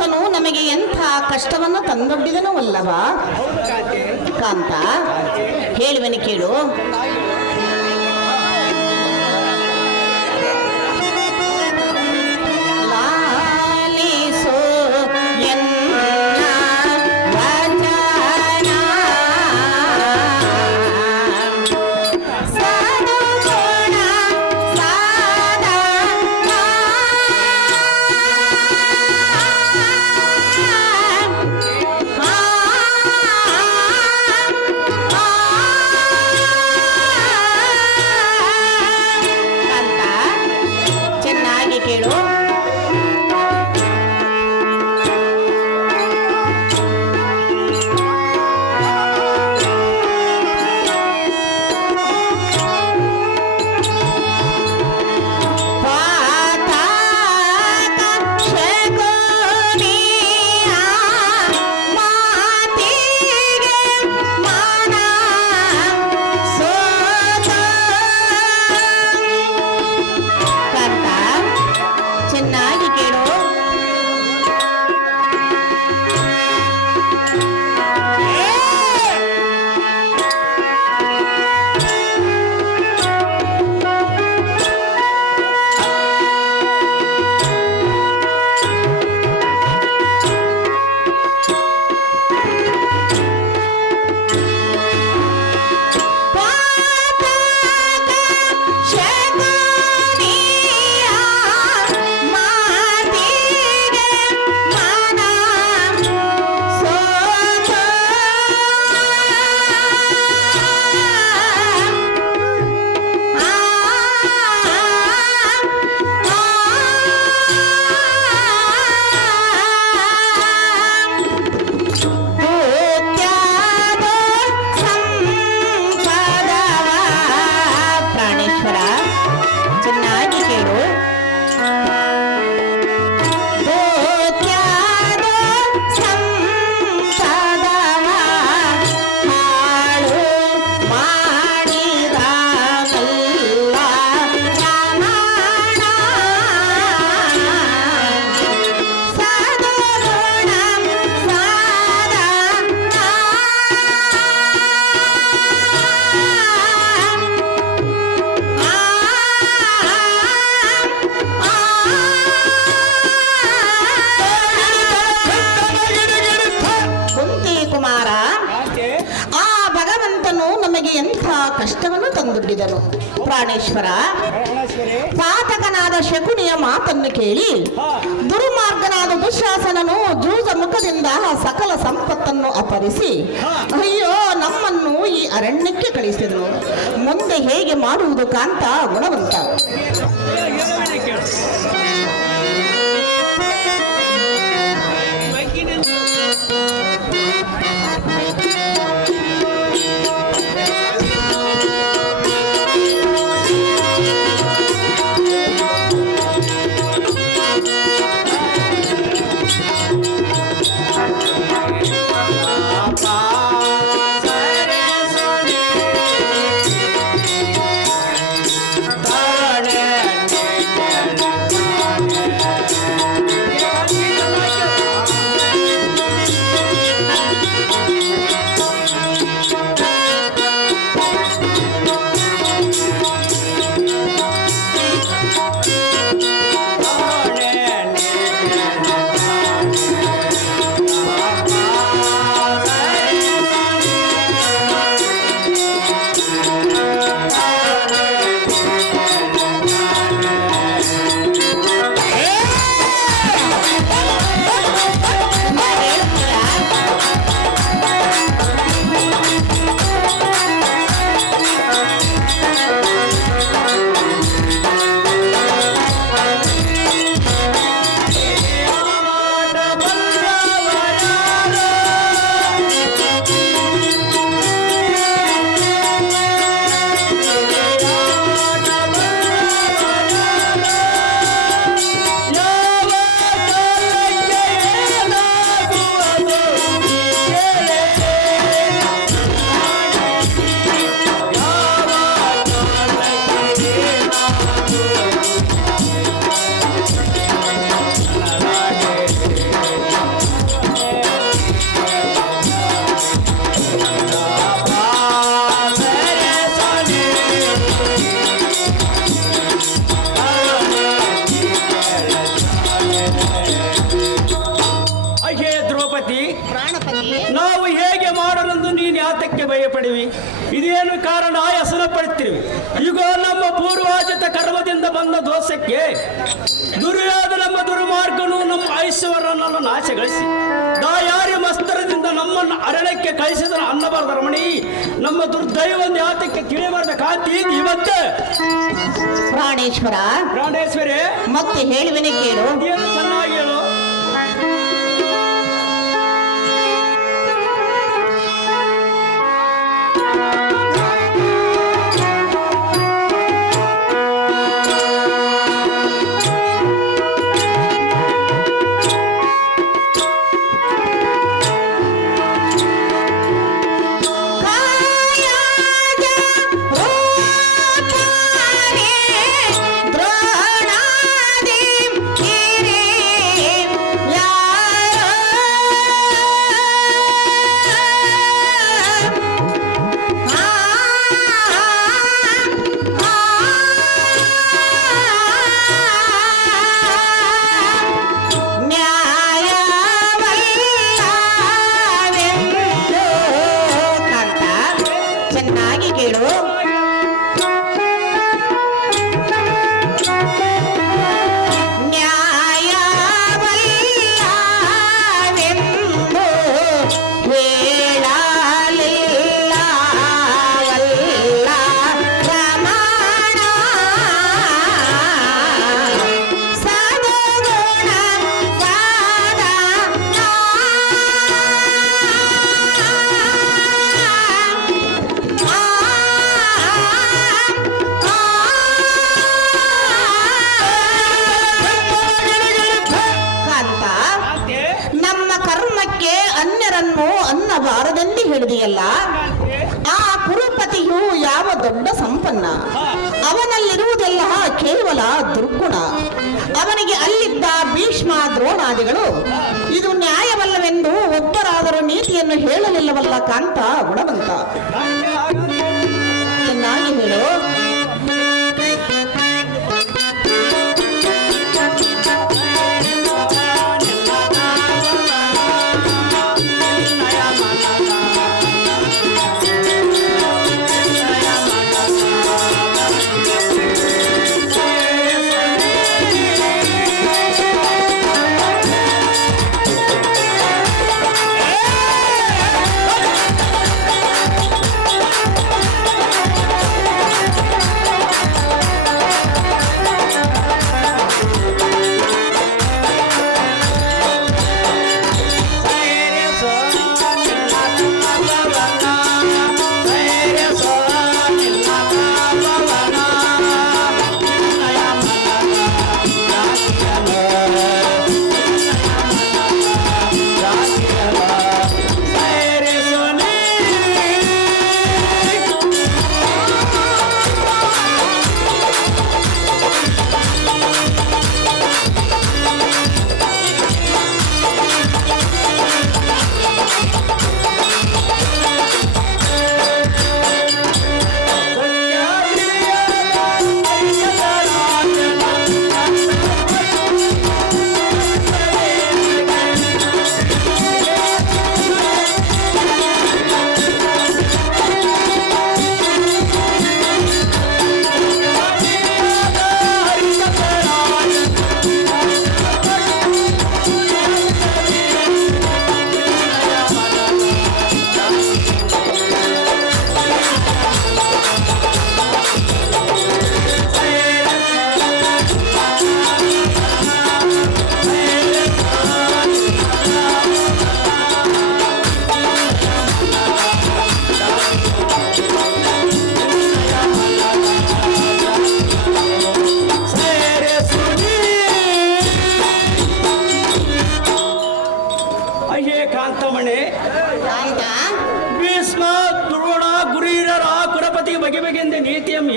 ಭಗವಂತನು ನಮಗೆ ಎಂಥ ಕಷ್ಟವನ್ನು ತಂದೊಡ್ಡಿದನು ಅಲ್ಲವಾ ಕಾಂತ? ಹೇಳುವೆನು ಕೇಳು. ಕಷ್ಟವನ್ನು ತಂದೊಡ್ಡಿದನು. ಪ್ರಾಣೇಶ್ವರ, ಪಾತಕನಾದ ಶಕುನಿಯ ಮಾತನ್ನು ಕೇಳಿ ದುರ್ಮಾರ್ಗನಾದ ದುಶ್ಯಾಸನನು ಜೂಜ ಮುಖದಿಂದ ಸಕಲ ಸಂಪತ್ತನ್ನು ಅಪಹರಿಸಿ ಅಯ್ಯೋ ನಮ್ಮನ್ನು ಈ ಅರಣ್ಯಕ್ಕೆ ಕಳಿಸಿದನು. ಮುಂದೆ ಹೇಗೆ ಮಾಡುವುದು ಕಾಂತ ಗುಣವಂತ? ಅಹೇ ದ್ರೌಪದಿ, ಪ್ರಾಣಪತಿ, ನಾವು ಹೇಗೆ ಮಾಡಲೆಂದು ನೀನು ಯಾತಕ್ಕೆ ಭಯಪಡುವಿ? ಇದೇನು ಕಾರಣ ಹೆಸರು ಪಡುತ್ತಿರುವಿ? ಈಗ ನಮ್ಮ ಪೂರ್ವಾಜಿತ ಕರ್ಮದಿಂದ ಬಂದ ದೋಷಕ್ಕೆ ದುರ್ಯಾದ ನಮ್ಮ ದುರ್ಮಾರ್ಗನು ನಮ್ಮ ಐಶ್ವರ್ಯನನ್ನು ನಾಶಗೊಳಿಸಿ ದಾಯಾರಿ ಮಸ್ತರದಿಂದ ನಮ್ಮನ್ನು ಅರಣ್ಯಕ್ಕೆ ಕಳಿಸಿದ ಅನ್ನಬಾರದ ರಮಣಿ, ನಮ್ಮ ದುರ್ದೈವವನ್ನು ಯಾತಕ್ಕೆ ತಿಳಿಬಾರ್ದ ಕಾಂತಿ ಇವತ್ತೆ. ಪ್ರಾಣೇಶ್ವರ, ಪ್ರಾಣೇಶ್ವರಿ, ಮತ್ತೆ ಹೇಳುವಿನೆ ಕೇಳು. ಏನು ಚೆನ್ನಾಗಿ ಹೇಳು. ಅನ್ನಬಾರದೆಂದು ಹೇಳಿದೆಯಲ್ಲ, ಆ ಕುರುಪತಿಯು ಯಾವ ದೊಡ್ಡ ಸಂಪನ್ನ, ಅವನಲ್ಲಿರುವುದೆಲ್ಲ ಕೇವಲ ದುರ್ಗುಣ. ಅವನಿಗೆ ಅಲ್ಲಿದ್ದ ಭೀಷ್ಮ ದ್ರೋಣಾದಿಗಳು ಇದು ನ್ಯಾಯವಲ್ಲವೆಂದು ಒಬ್ಬರಾದರೂ ನೀತಿಯನ್ನು ಹೇಳಲಿಲ್ಲವಲ್ಲ ಕಾಂತ ಗುಣವಂತ. ಚೆನ್ನಾಗಿ ಹೇಳು.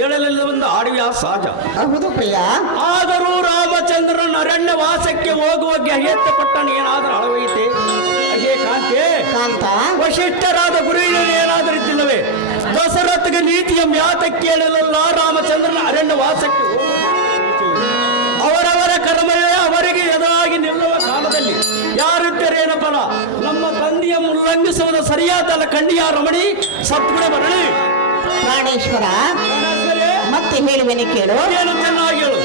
ಹೇಳಲೆಲ್ಲವೆಂದು ಆಡುವ ಸಹಜ. ಹೌದು ಪ್ರಿಯ. ಆದರೂ ರಾಮಚಂದ್ರನ ಅರಣ್ಯ ವಾಸಕ್ಕೆ ಹೋಗುವ ಏನಾದರೂ ಅಳವೈತೆ? ಹಾಗೆ ಕಾಂತೆ, ವಶಿಷ್ಠರಾದ ಗುರುವಿನಲ್ಲಿ ಏನಾದರೂ ಇದ್ದಿಲ್ಲವೇ? ದಶರಥಗೆ ನೀತಿಯ ಯಾತಕ್ಕೆ ಹೇಳಲಿಲ್ಲ ರಾಮಚಂದ್ರನ ಅರಣ್ಯ ವಾಸಕ್ಕೆ? ಅವರವರ ಕರ್ಮವೇ ಅವರಿಗೆ ಎದುರಾಗಿ ನಿಲ್ಲುವ ಕಾಲದಲ್ಲಿ ಯಾರಿದ್ದರೇನ ಫಲ? ನಮ್ಮ ತಂದೆಯ ಉಲ್ಲಂಘಿಸುವುದು ಸರಿಯಾದಲ್ಲ ಕಂಡಿಯ ರಮಣಿ ಸತ್ಗುಣ ಬರಲಿ. ಪ್ರಾಣೇಶ್ವರ ಮತ್ತೆ ಹೇಳುವೆನೆ ಕೇಳು. ಏನು ಚೆನ್ನಾಗಿ ಹೇಳು.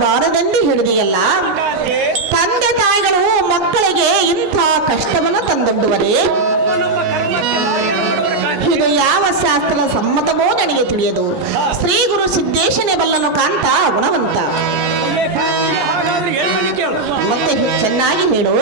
ಬಾರದೆಂದು ಹೇಳಿದೆಯಲ್ಲ. ತಂದೆ ತಾಯಿಗಳು ಮಕ್ಕಳಿಗೆ ಇಂಥ ಕಷ್ಟವನ್ನು ತಂದೊಡ್ಡುವರೇ? ಇದು ಯಾವ ಶಾಸ್ತ್ರ ಸಮ್ಮತವೋ ನನಗೆ ತಿಳಿಯದು. ಶ್ರೀ ಗುರು ಸಿದ್ದೇಶನೇ ಬಲ್ಲನು ಕಾಂತ ಗುಣವಂತ. ಮತ್ತೆ ಚೆನ್ನಾಗಿ ಹೇಳು.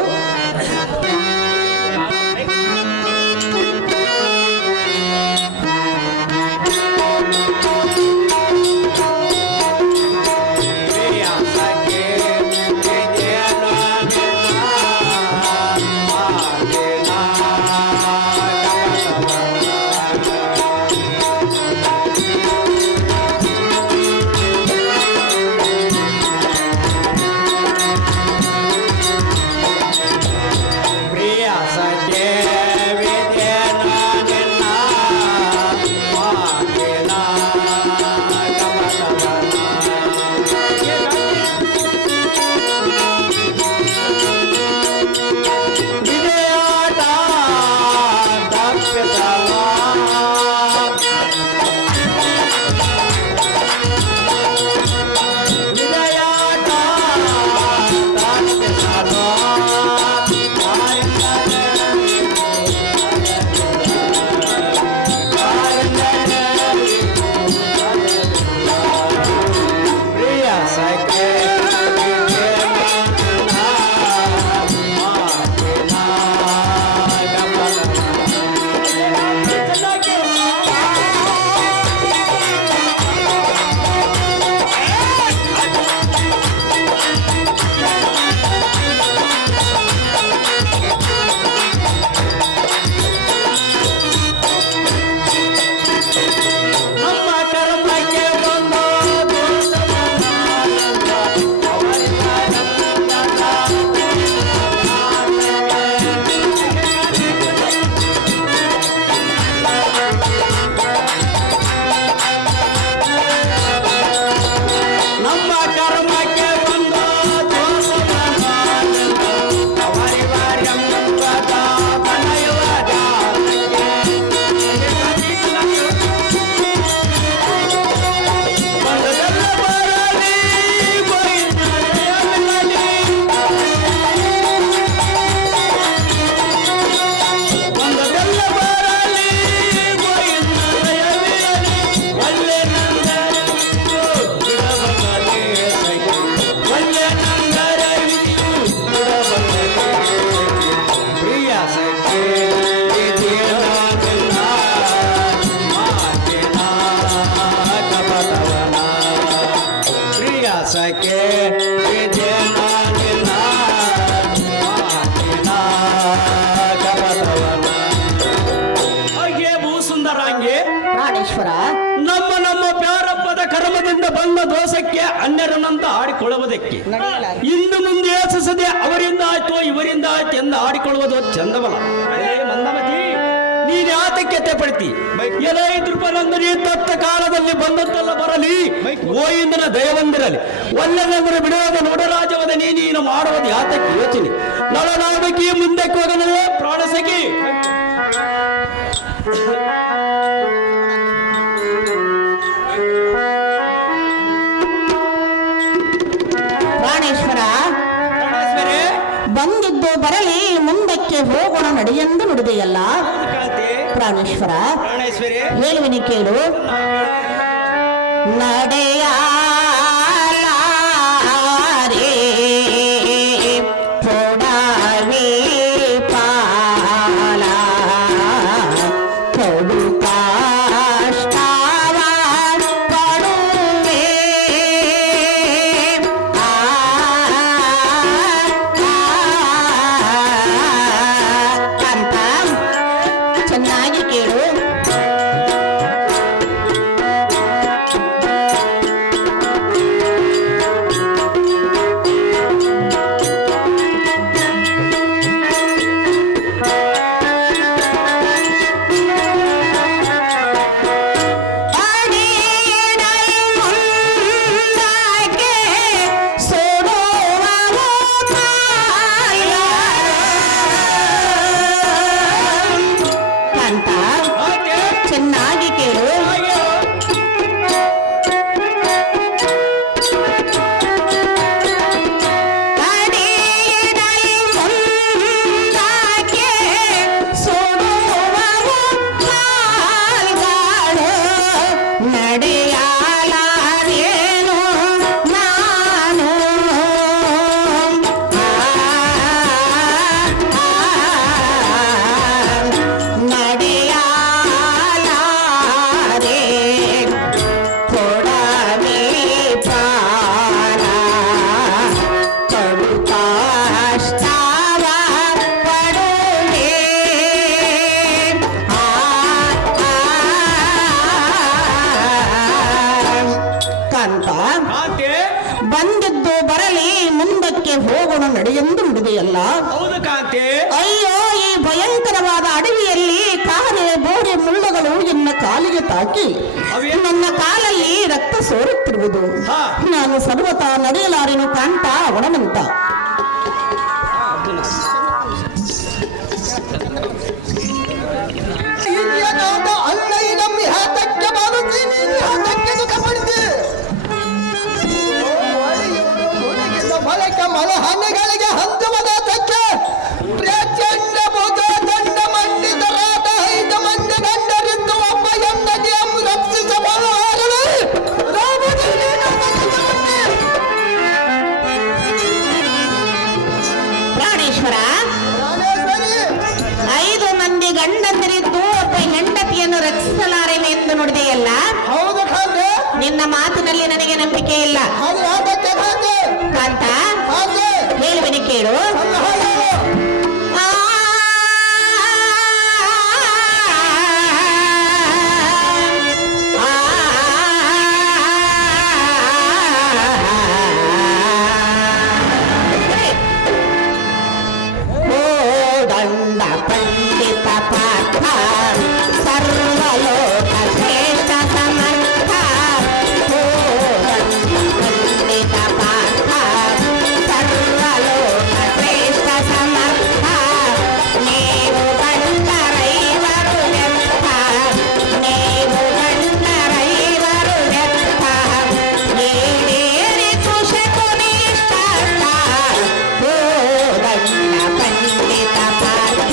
ಸಕೆ ಹಾಗೆ ಭೂಸುಂದರಾಂಗೆ ಪ್ರಾಣೇಶ್ವರ, ನಮ್ಮ ನಮ್ಮ ಪ್ರಾರಬ್ಧದ ಕರ್ಮದಿಂದ ಬಂದ ದೋಷಕ್ಕೆ ಅನ್ಯರನ್ನಂತ ಆಡಿಕೊಳ್ಳುವುದಕ್ಕೆ ಇನ್ನು ಮುಂದೆ ಯೋಚಿಸದೆ ಅವರಿಂದ ಆಯ್ತು ಇವರಿಂದ ಆಯ್ತು ಎಂದು ಆಡಿಕೊಳ್ಳುವುದು ಚಂದವಲ್ಲ. ಮಂದಮತಿ, ನೀನು ಯಾತಕ್ಕೆ ಪಡ್ತಿ ಎಲ್ಲ ದೃಪನಂದನಿ ತತ್ತ ಕಾಲದಲ್ಲಿ ಬಂದದ್ದೆಲ್ಲ ಬರಲಿ ಗೋವಿಂದನ ದಯವಂದಿರಲಿ ಒಳ್ಳೆದಂದ್ರೆ ಬಿಡುವಾಗ ನೋಡರಾಜವಾದ ನೀನು ಮಾಡುವುದು ಯಾತಕ್ಕೆ ಯೋಚನೆ ನಳನಾಡಕಿ ಮುಂದಕ್ಕೆ ಹೋಗನವೇ ಪ್ರಾಣಸಖಿ ಪ್ರಾಣೇಶ್ವರ ಬಂದಿದ್ದು ಬರಲಿ ಮುಂದಕ್ಕೆ ಹೋಗೋಣ ನಡೆಯೆಂದು ನುಡಿದೆಯಲ್ಲ ಪ್ರಾಣೇಶ್ವರ ಹೇಳುವಿನಿ ಕೇಳು ನಡೆಯಾಲಾರೆ ಪೊಡವೆ ಪಾಲ ಕೊಡು ಕಷ್ಟವ ಪಡುವೆ ಅಂತ ಚೆನ್ನಾಗಿ ಕೇಳು ಚೆನ್ನಾಗಿ ಕೇಳು ನಡೆಯಲಾರೇನು ನಾನು ನಡೆಯಲಾರೆ ಕೊಡವೆ ಪಾಲ ಕೊಡು ಕಷ್ಟವ ಪಡುವೆ ಕಾಂತ ಬಂದಿದ್ದು ಬರಲಿ ಮುಂದಕ್ಕೆ ಹೋಗೋಣ ನಡೆಯೆಂದು ನುಡಿದೆಯಲ್ಲ ಹೌದು ಕಾಂತೆ ಅಯ್ಯೋ ಈ ಭಯಂಕರವಾದ ಅಡವಿಯಲ್ಲಿ ಕಾರೆ ಬೋರೆ ಮುಳ್ಳುಗಳು ಎನ್ನ ಕಾಲಿಗೆ ತಾಕಿ ನನ್ನ ಕಾಲಲ್ಲಿ ರಕ್ತ ಸೋರುತ್ತಿರುವುದು ನಾನು ಸರ್ವತಾ ನಡೆಯಲಾರೆನು ಕಾಂತ ಒಣಮಂತ ಮಲಹನೆಗಳಿಗೆ ಹಂತುವುದಕ್ಕೆ ಪ್ರಚಂಡ ಭುಜ ದಂಡ ಮಂಡಿತರಾದ 5 ಮಂದಿ ಗಂಡರಿದ್ದು ಒಬ್ಬ ಎಂದಗೆ ರಕ್ಷಿಸಬಲ್ಲ ಪ್ರಾಣೇಶ್ವರ 5 ಮಂದಿ ಗಂಡಂದಿರಿದ್ದು ಒಬ್ಬ ಹೆಂಡತಿಯನ್ನು ರಕ್ಷಿಸಲಾರೆವೆ ಎಂದು ನುಡಿದೆಯಲ್ಲ ಹೌದು ಖಾತೆ ನಿನ್ನ ಮಾತಿನಲ್ಲಿ ನನಗೆ ನಂಬಿಕೆ ಇಲ್ಲ ಅದು ಯಾತಕ್ಕೆ ಖಾತೆ ಕಾಂತ ಖಾತೆ ಹೇಳುವಿನಿ ಕೇಳು ಅಲ್ಲ ಹಾಗೆ ಆ ದಂಡ ಪಂಡಿತ ಪಾಠ ಸರ್ವಲೋಕ ಶ್ರೇಷ್ಠ ಸಮರ್ಥ ದಂಡ ಪಂಡಿತ ಪಾಠ ಸರ್ವಲೋಕ ಶ್ರೇಷ್ಠ ಸಮರ್ಥ ನೀವು ಗಂಡರೈವರು ವ್ಯರ್ಥ ನೀವು ಗಂಡರೈವರು ವ್ಯರ್ಥ ಏನೇರಿ ಕುಶಕು ನಿಷ್ಠ ದಂಡ ಪಂಡಿತ ಪಾಠ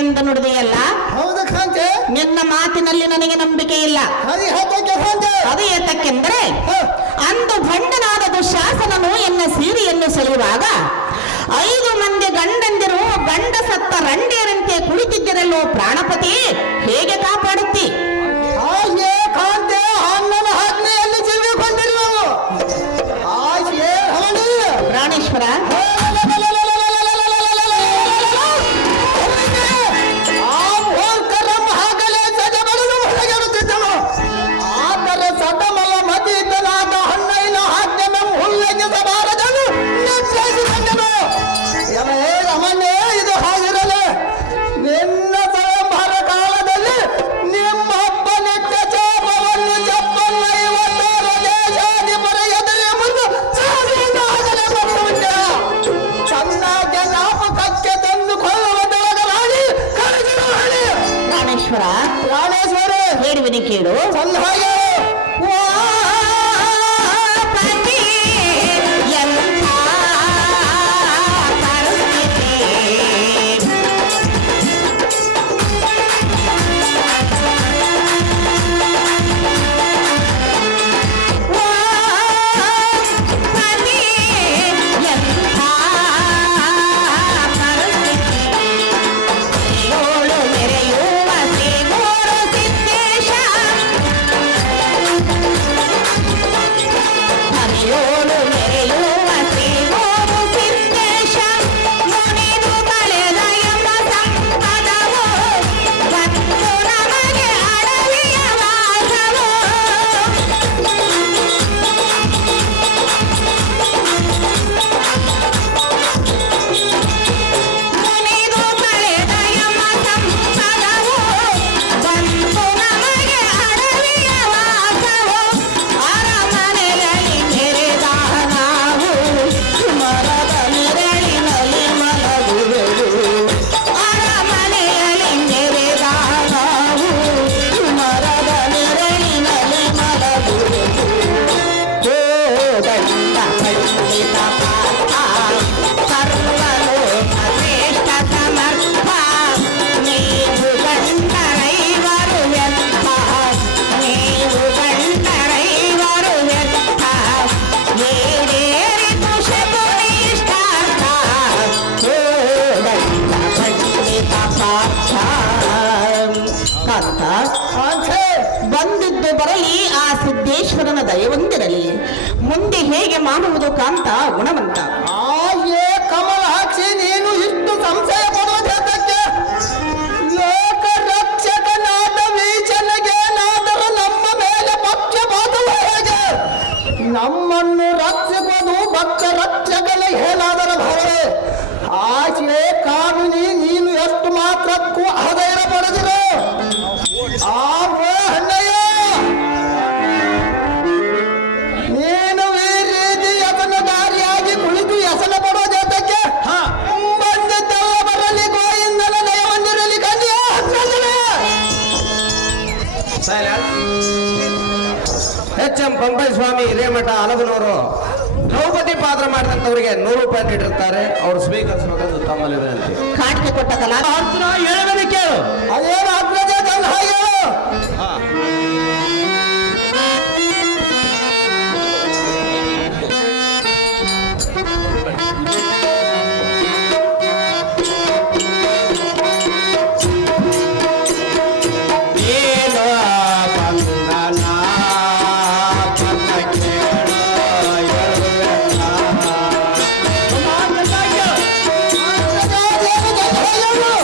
ಎಂದು ನುಡಿದೆಯಲ್ಲ, ಹೌದು ಕಾಂತೆ. ನಿನ್ನ ಮಾತಿನಲ್ಲಿ ನನಗೆ ನಂಬಿಕೆ ಇಲ್ಲ. ಅದು ಯಾತಕ್ಕೆ ಕಾಂತೆ? ಅದು ಏತಕ್ಕೆಂದರೆ ಹ, ಅಂದು ಭಂಡನಾದ ದುಶ್ಯಾಸನನು ಎನ್ನ ಸೀರೆಯನ್ನು ಸೆಳೆಯುವಾಗ 5 ಮಂದಿ ಗಂಡಂದಿರು ಗಂಡ ಸತ್ತ ರಂಡಿಯರಂತೆ ಕುಳಿತಿದ್ದರಲ್ಲೋ ಪ್ರಾಣಪತಿ, ಹೇಗೆ ಕಾಪಾಡುತ್ತಿ? ಹಾಗೆ ಕಾಂತೆ ಅಣ್ಣನ ಆಜ್ಞೆಯಲ್ಲಿ ಜೀವಿಕೊಂಡಿರುವವು. ಹಾಗೆ ಅವನು ಪ್ರಾಣೇಶ್ವರ, ಆ ಮೂರ್ಖರ ಮಹಾಗಲೆ ಸಜಬಡಲು ಹೊರಗೆಡುತ್ತಿದ್ದನು. ಆದರೆ ಸದಮಲ ಮತೀತನಾದ ಅಣ್ಣನ ಆಜ್ಞೆಯನ್ನು ಉಲ್ಲಂಘಿಸಬಾರದೆಂದು ನಿರ್ಣಯಿಸಿಕೊಂಡನು. ಎಲೇ ರಮಣೆ, ಇದು ಹಾಗಿರಲಿ. ನಿನ್ನ ಸ್ವಯಂವರ ಕಾಲದಲ್ಲಿ ನಿಮ್ಮಪ್ಪನಿಟ್ಟ ಚಾಪವನ್ನು ಚಪ್ಪನ್ನ 56 ದೇಶಾಧಿಪರ ಎದುರೇ ಮುಂದೆ ಸಾಧಿಯಿಂದ ಆಗಲೇ ಬರುವುದಿಲ್ಲ. ಚೆನ್ನಾಗಿ ಜ್ಞಾಪಕಕ್ಕೆ ತಂದುಕೊಳ್ಳುವುದೊಳಗ ರಾಣಿ ಕರಗಿರು ರಾಣಿ. ಪ್ರಾಣೇಶ್ವರ, ಪ್ರಾಣೇಶ್ವರ ಹೇಳುವಿನಿ ಕೇಳು. ಸಲ್ಹಾಯ ಓ ಪತಿ, ಎಂಥ ಪರಿಸ್ಥಿತಿ. ಓ ಪತಿ, ಎಂಥ ಪರಿಸ್ಥಿತಿ. ಏಳು ಮೆರೆಯುವ ಶ್ರೀಗುರು ಸಿದ್ದೇಶ, ಹರಿಯೋಳು ಮೆರೆಯುವ ಶ್ರೀಗುರು ಸಿದ್ದೇಶ, ಮುನಿದು ಕಳೆದ ಎಂಬ ಸಂಪದವು ಬಂದು ನಮಗೆ ಅಡವಿಯ ವಾಸವು. ಮುನಿದು ಕಳೆದ ಎಂಬ ಸಂಪದವು ಬಂದು ನಮಗೆ ಅಡವಿಯ ವಾಸವು. ಅರಮನೆಯಲ್ಲಿ ನೆರೆದ ನಾವು ಮರದ ನೆರಳಿನಲ್ಲಿ ಮಲಗುವೆವು. ಅರಮನೆಯಲ್ಲಿ ನೆರೆದ ನಾವು ಮರದ ನೆರಳಿನಲ್ಲಿ ಮಲಗುವೆವು. ಓ ದಂಡ ಪಂಡಿತ ಪಾರ್ಥ, ಸರ್ವಲೋಕ ಶ್ರೇಷ್ಠ ಸಮರ್ಥ, ನೀವು ಗಂಡರೈವರು ವ್ಯರ್ಥ, ನೀವು ಗಂಡರೈವರು ವ್ಯರ್ಥ, ಏರೇರಿತು ಶಕುನಿಷ್ಠಾರ್ಥ. ಓ ದಂಡ ಪಂಡಿತ ಪಾರ್ಥ. ಕಾಂತ, ಕಾಂತೆ ಬಂದಿದ್ದು ಬರಲಿ, ಆ ಸಿದ್ದೇಶ್ವರನ ದಯವೊಂದಿರಲಿ. ಮುಂದೆ ಹೇಗೆ ಮಾಡುವುದು ಕಾಂತ ಗುಣವಂತ? ಹಾಗೆ ಕಮಲ ಹಾಕಿ ನೀನು ಇಷ್ಟು ಸಂಶಯ ಪಡುವುದಕ್ಕೆ? ಲೋಕ ರಕ್ಷಕನಾದ ವೀಚನಿಗೇನಾದರೂ ನಮ್ಮ ಮೇಲೆ ಪಕ್ಷಪಾತವು ಹೇಗೆ? ನಮ್ಮನ್ನು ರಕ್ಷಿಸುವುದು ಭಕ್ತ ರಕ್ಷಕನ ಹೇಳಾದರ ಭಾವನೆ. ಹಾಗೆ ಕಾಮಿನಿ ನೀನು ಎಷ್ಟು ಮಾತ್ರಕ್ಕೂ ಅಧೈರ್ಯ ಪಡೆದಿರೋ. ಅಣ್ಣಯ್ಯ, ನೀನು ಈ ರೀತಿ ಅದನ್ನ ದಾರಿಯಾಗಿ ಕುಳಿತು ಹೆಸನ ಪಡೋದಕ್ಕೆ ಬಂದಿದ್ದೆಲ್ಲ ಬರಲಿ, ಗೋಯಿಂದಲ ದಯವಂದಿರಲಿ ಕನ್ಯಾ ಎಂ ಪಂಪೈ ಸ್ವಾಮಿ ಹಿರೇಮಠ ಹಲಗನವರು ದ್ರೌಪದಿ ಪಾತ್ರ ಮಾಡಿದಂತವರಿಗೆ 100 ರೂಪಾಯಿ ನೀಡಿರ್ತಾರೆ. ಅವರು ಸ್ವೀಕರಿಸಬೇಕಂತ ತಮ್ಮಲ್ಲಿ ವಿನಂತಿ. ಕಾಟಿಕೆ ಕೊಟ್ಟ ಕಲಾ ಅರ್ಜುನ ಹೇಳುವೆನು ಕೇಳು. ಅದೇನು ಅಗ್ರಜ ತಂದ ಹಾಗೆ ಏನು ಬಂಧನ ತನ್ನ ಕೇಳ ಎರುವೆಲ್ಲ. ಅಗ್ರಜ ದೇವ ತಂದ ಹಾಗೆ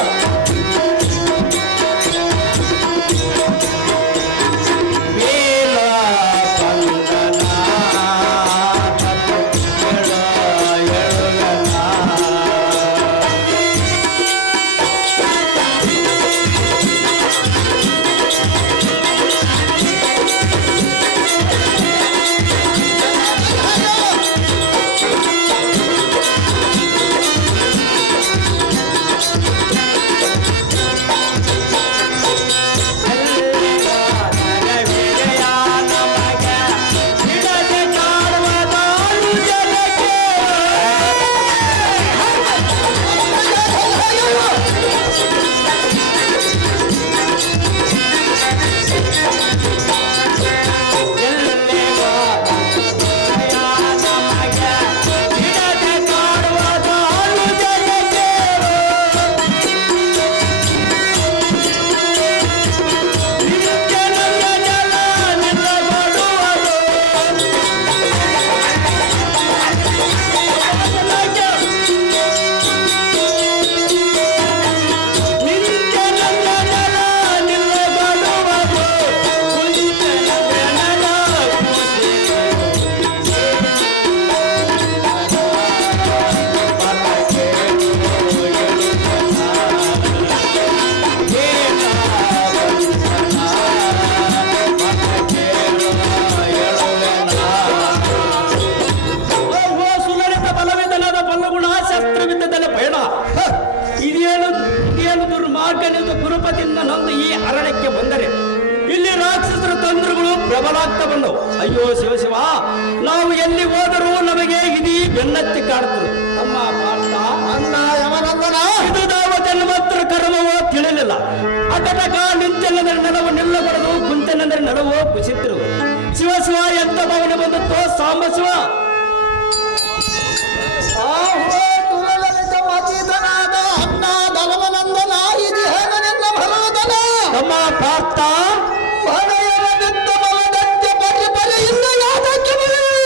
ಸರ್ಪದಿಂದ ನೊಂದು ಈ ಅರಣ್ಯಕ್ಕೆ ಬಂದರೆ ಇಲ್ಲಿ ರಾಕ್ಷಸರ ತಂತ್ರಗಳು ಪ್ರಬಲಾಗ್ತಾ ಬಂದವು. ಅಯ್ಯೋ ಶಿವ, ನಾವು ಎಲ್ಲಿ ಹೋದರೂ ನಮಗೆ ಇದೀ ಬೆನ್ನತ್ತಿ ಕಾಡುತ್ತದೆ. ನಮ್ಮ ಪಾರ್ಥ ಅಣ್ಣ ಯಮನಂದನ ಇದು ನಾವು ಜನ್ಮತ್ರ ಕರ್ಮವೋ ತಿಳಿಲಿಲ್ಲ. ಅಟಟಕ ನಿಂತೆಲ್ಲಂದರೆ ನೆಲವು ನಿಲ್ಲಬಾರದು, ಕುಂತೆನೆಂದರೆ ನೆಲವೋ ಕುಸಿತಿರುವುದು. ಶಿವ ಎಂತ ಭಾವನೆ ಬಂದತ್ತೋ ಸಾಂಬ ಶಿವ. ಮತೀತನಾದ ಅಣ್ಣ ಧರ್ಮನಂದನ ಇದು ಹೇಗ ನಿನ್ನ ಭರವದನ ತಮ್ಮ ಪಾರ್ಥ ಮನೆಯರ ಬಿದ್ದ ಬಲದಂತೆ ಪರಿಪರಿಯಿಂದ ಯಾತಕ್ಕೆ ಬರುವೆ?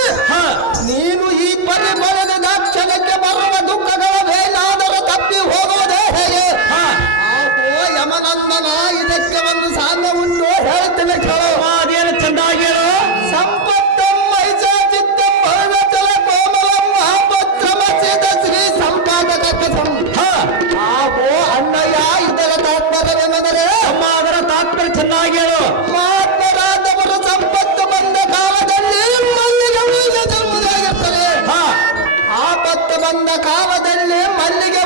ನೀನು ಈ ಪರಿಪರದ ದಾಕ್ಷಣಕ್ಕೆ ಬರುವ ದುಃಖಗಳ ಮೇಲಾದರೂ ತಪ್ಪಿ ಹೋಗುವುದೇ ಹೇಗೆ? ಆಹೋ ಯಮನಂದನ, ಇದಕ್ಕೆ ಒಂದು ಸಾಮ್ಯ ಉಂಟು, ಹೇಳ್ತೇನೆ ಕೇಳು. ಅದೇನು ಚೆಂದಾಗಿ ಹೇಳು. ಸಂಪತ್ತಂ ಮೈಜಾಚಿತ್ತಂ ಭೈರಚಲ ಕೋಮಲಂ ಮಹಾಪತ್ರಮಸಿದ ಶ್ರೀ ಸಂಪಾದಕ ಕಥಂ. ಆಹೋ ಅಣ್ಣಯ್ಯ, ಇದರ ತಾತ್ಪರ್ಯವೆಂದರೆ ತಮ್ಮ ಅದರ ತಾತ್ಪರ್ಯ ಚೆನ್ನಾಗಿ ಹೇಳು. ಮಹಾತ್ಮರಾದವರು ಸಂಪತ್ತು ಬಂದ ಕಾಲದಲ್ಲಿ ಮಲ್ಲಿಗೆ ಬೀಜ ಧರ್ಮದಾಗಿರ್ತದೆ. ಆಪತ್ತು ಬಂದ ಕಾಲದಲ್ಲಿ ಮಲ್ಲಿಗೆ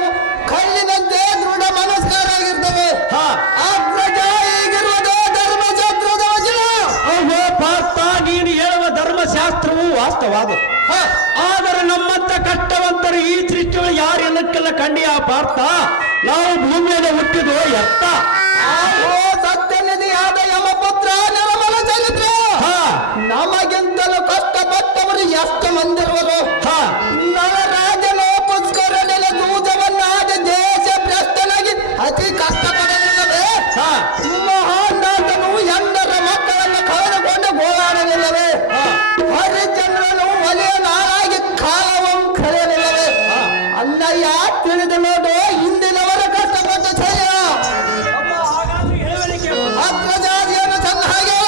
ಕಲ್ಲಿನಂತೆ ದೃಢ ಮನಸ್ಕಾರ ಆಗಿರ್ತವೆ. ಅಗ್ರಜ ಈಗಿರುವುದೇ ಧರ್ಮಶಾಸ್ತ್ರದ ವಚನ. ಓಹೋ ಪಾರ್ಥ, ನೀನು ಹೇಳುವ ಧರ್ಮಶಾಸ್ತ್ರವು ವಾಸ್ತವಾದ. ಆದರೆ ನಮ್ಮಂತ ಕಷ್ಟವಂತರು ಈ ಸೃಷ್ಟಿಗಳು ಯಾರು ಎಲ್ಲಕ್ಕೆಲ್ಲ ಕಂಡಿಯ ಪಾರ್ಥ. ನಾವು ಭೂಮಿಯಲ್ಲಿ ಹುಟ್ಟಿದು ಎತ್ತ. ಆಹೋ ಸತ್ಯನಿಧಿಯಾದ ಯಮಪುತ್ರ ನಿರ್ಮಲ ಚರಿತ್ರೆ. ನಮಗಿಂತಲೂ ಕಷ್ಟಪಟ್ಟವರು ಎಷ್ಟು ಮಂದಿರುವರು. ನಳರಾಜನೋಪುಸ್ಕರ ನೆಲ ದೂಜವನ್ನಾದ ದೇಶ ಭ್ರಷ್ಟನಾಗಿ ಅತಿ ಕಷ್ಟಪಡಲಿಲ್ಲವೇ? ಮಹಾನಾಥನು ಎಂದರ ಮಕ್ಕಳನ್ನು ಕಳೆದುಕೊಂಡು ಗೋಳಾಡಲಿಲ್ಲವೇ? ಹರಿಚಂದ್ರನು ಒಲೆಯ ನಾರಾಗಿ ಕಾಲವಂ ಕಳೆಯಲಿಲ್ಲವೇ? ಅಲ್ಲಯ್ಯ, ತಿಳಿದು ನೋಡು ಹಿಂದಿನವರ ಕಷ್ಟಪಟ್ಟ ಛಯ. ಅಗ್ರಜಾದಿಯನ್ನು ಚೆನ್ನ ಹಾಗೆ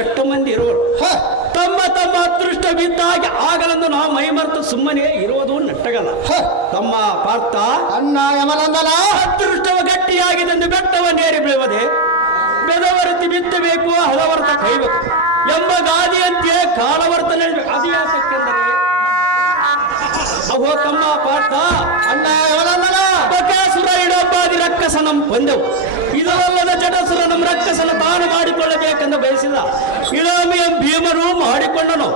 ಎಷ್ಟು ಮಂದಿ ಇರುವರು. ತಮ್ಮ ತಮ್ಮ ಅದೃಷ್ಟವಿದ್ದಾಗಿ ಆಗಲೆಂದು ನಾವು ಮೈಮರೆತು ಸುಮ್ಮನೆ ಇರುವುದು ನೆಟ್ಟಗಲ್ಲ. ತಮ್ಮ ಪಾರ್ಥ ಅಣ್ಣ ಯಮನಂದನ ಅದೃಷ್ಟವ ಗಟ್ಟಿಯಾಗಿದೆಂದು ಬೆಟ್ಟವನ್ನೇರಿ ಬೀಳುವುದೇ, ಬೆದವರತಿ ಬಿತ್ತಬೇಕು ಹಲವರ್ತ ಕೈಬೇಕು ಎಂಬ ಗಾದಿಯಂತೆ ಕಾಲವರ್ತ ನಡೆಯಬೇಕು. ತಮ್ಮ ಪಾರ್ಥ ಅಣ್ಣ ಯವನಂದನ ಬಕಾಸುರ ಇಡೋಪಾದಿ ರಕ್ಕಸನಂ ಬಂದೆವು. ಇದರಲ್ಲದ ಜಡಸುರನಂ ರಕ್ಕಸನ ತಾನು ಮಾಡಿಕೊಳ್ಳಬೇಕೆಂದು ಬಯಸಿದ. ಇಳಮಿಯಂ ಭೀಮರು ಮಾಡಿಕೊಂಡನು.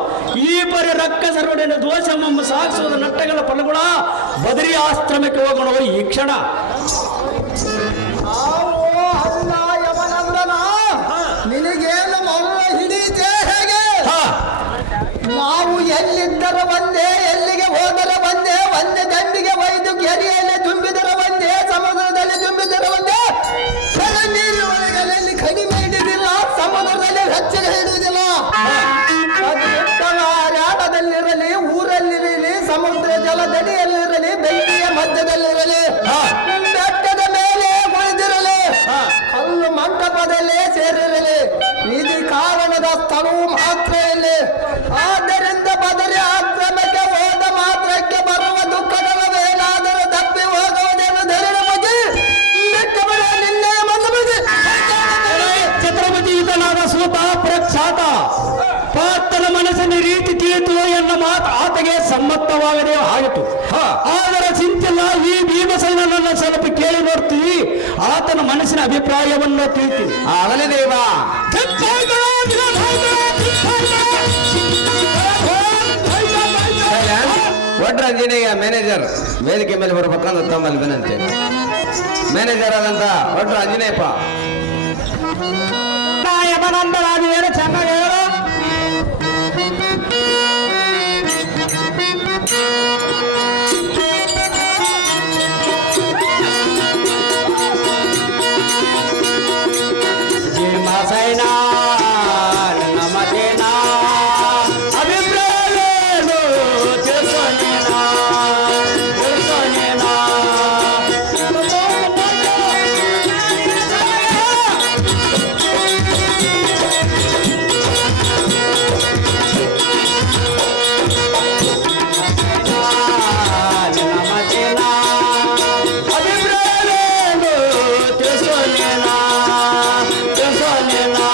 ಈ ಪರಿ ರಕ್ಕಸರೊಡನೆ ದೋಷಮಮ್ಮ ಸಾಗಿಸುವುದ ನಟ್ಟಗಳ ಫಲಗುಣ ಬದರಿ ಆಶ್ರಮಕ್ಕೆ ಹೋಗೋಣ ಈ ಕ್ಷಣ. ನಾವು ಅಣ್ಣ ಯವನಂದನ ನಿನಗೇನು ಮಲ್ಲ ಹಿಡಿತೆ ಹೇಗೆ? ನಾವು ಎಲ್ಲಿದ್ದರೆ ಒಂದೇ, ಎಲ್ಲಿಗೆ ಹೋದರೆ ಒಂದೇ, ಒಂದೇ ದಂಡಿಗೆ ಒಯ್ದು ಕೆರೆಯಲ್ಲಿ ತುಂಬಿದರೆ ಒಂದೇ, ಸಮುದ್ರದಲ್ಲಿ ತುಂಬಿದರೆ ಒಂದೇ. ಕೆರೆ ನೀರು ಒಳಗಲ್ಲಿ ಕಡಿಮೆ ಹಿಡಿದಿಲ್ಲ, ಸಮುದ್ರದಲ್ಲಿ ಹೆಚ್ಚಿಗೆ ಹಿಡಿಯುವುದಿಲ್ಲ. ರಾಟದಲ್ಲಿರಲಿ, ಊರಲ್ಲಿರಲಿ, ಸಮುದ್ರ ಜಲದಡಿಯಲ್ಲಿರಲಿ, ಬೆಂಕಿಯ ಮಧ್ಯದಲ್ಲಿರಲಿ, ಬೆಟ್ಟದ ಮೇಲೆ ಕುಳಿತಿರಲಿ, ಕಲ್ಲು ಮಂಟಪದಲ್ಲೇ ಸೇರಿರಲಿ, ಇದು ಕಾರಣದ ಸ್ಥಳವು ಮಾತ್ರ ಇಲ್ಲಿ. ಆದ್ದರಿಂದ ಬದರಿ ಆಶ್ರಮಕ್ಕೆ ಹೋದ ಮಾತ್ರಕ್ಕೆ ಬರುವ ದುಃಖಗಳೇನಾದರೂ ತಪ್ಪಿ ಹೋಗುವುದನ್ನು ಧೈರ್ಯ ಮುಗಿ ಬಿಟ್ಟು ಬಿಡುವ ನಿನ್ನೆ ಮಂದಬುದ್ಧಿ. ಛತ್ರಪತಿ ಈತನಾದ ಸೂತ ಪ್ರಖ್ಯಾತ ಪಾರ್ಥನ ಮನಸ್ಸಿನ ರೀತಿ ತಿಳಿತು ಎನ್ನ ಮಾತು ಆತಗೆ ಸಮ್ಮತವಾಗದೆ ಆಗಿತು. ಆದರೆ ಚಿಂತಿಲ್ಲ, ಈ ಭೀಮಸೇನನನ್ನು ಸ್ವಲ್ಪ ಕೇಳಿ ನೋಡ್ತೀವಿ, ಆತನ ಮನಸ್ಸಿನ ಅಭಿಪ್ರಾಯವನ್ನು ತಿಳಿತೀವಿ. ಆಗಲೇ ದೇವ ಒಡ್ರಂಜನೆಯ ಮ್ಯಾನೇಜರ್ ವೇದಿಕೆ ಮೇಲೆ ಬರ್ಬೇಕಂತ ತಮ್ಮಲ್ಲಿ ವಿನಂತಿ. ಮ್ಯಾನೇಜರ್ ಆದಂತ ಒಡ್ರ ಅಂಜನೇಯಪ್ಪ. ಏನು ಚೆನ್ನಾಗಿ ಹೇಳು. ಭೀಮಸೇನಾ ನಮತೇನಾ ಅಭಿಪ್ರಾಯವೇನು ತಿಳಿಸೋನೇನಾ ತಿಳಿಸೋನೇನಾ. ನಮತೇನಾ ಅಭಿಪ್ರಾಯವೇನು ತಿಳಿಸೋನೇನಾ ತಿಳಿಸೋನೇನಾ.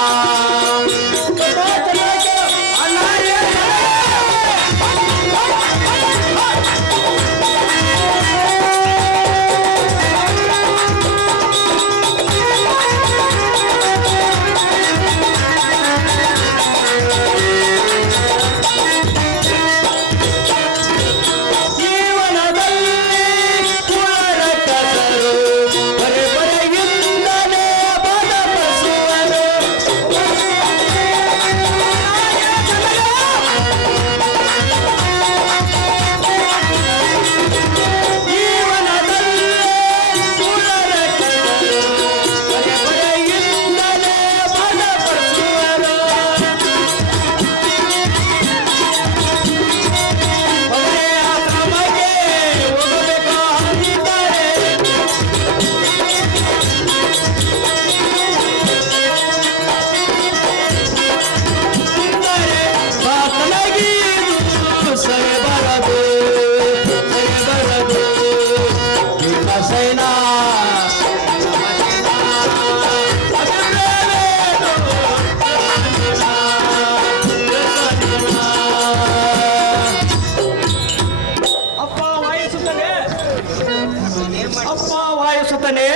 ವಾಯಿಸುತ್ತಾನೆ.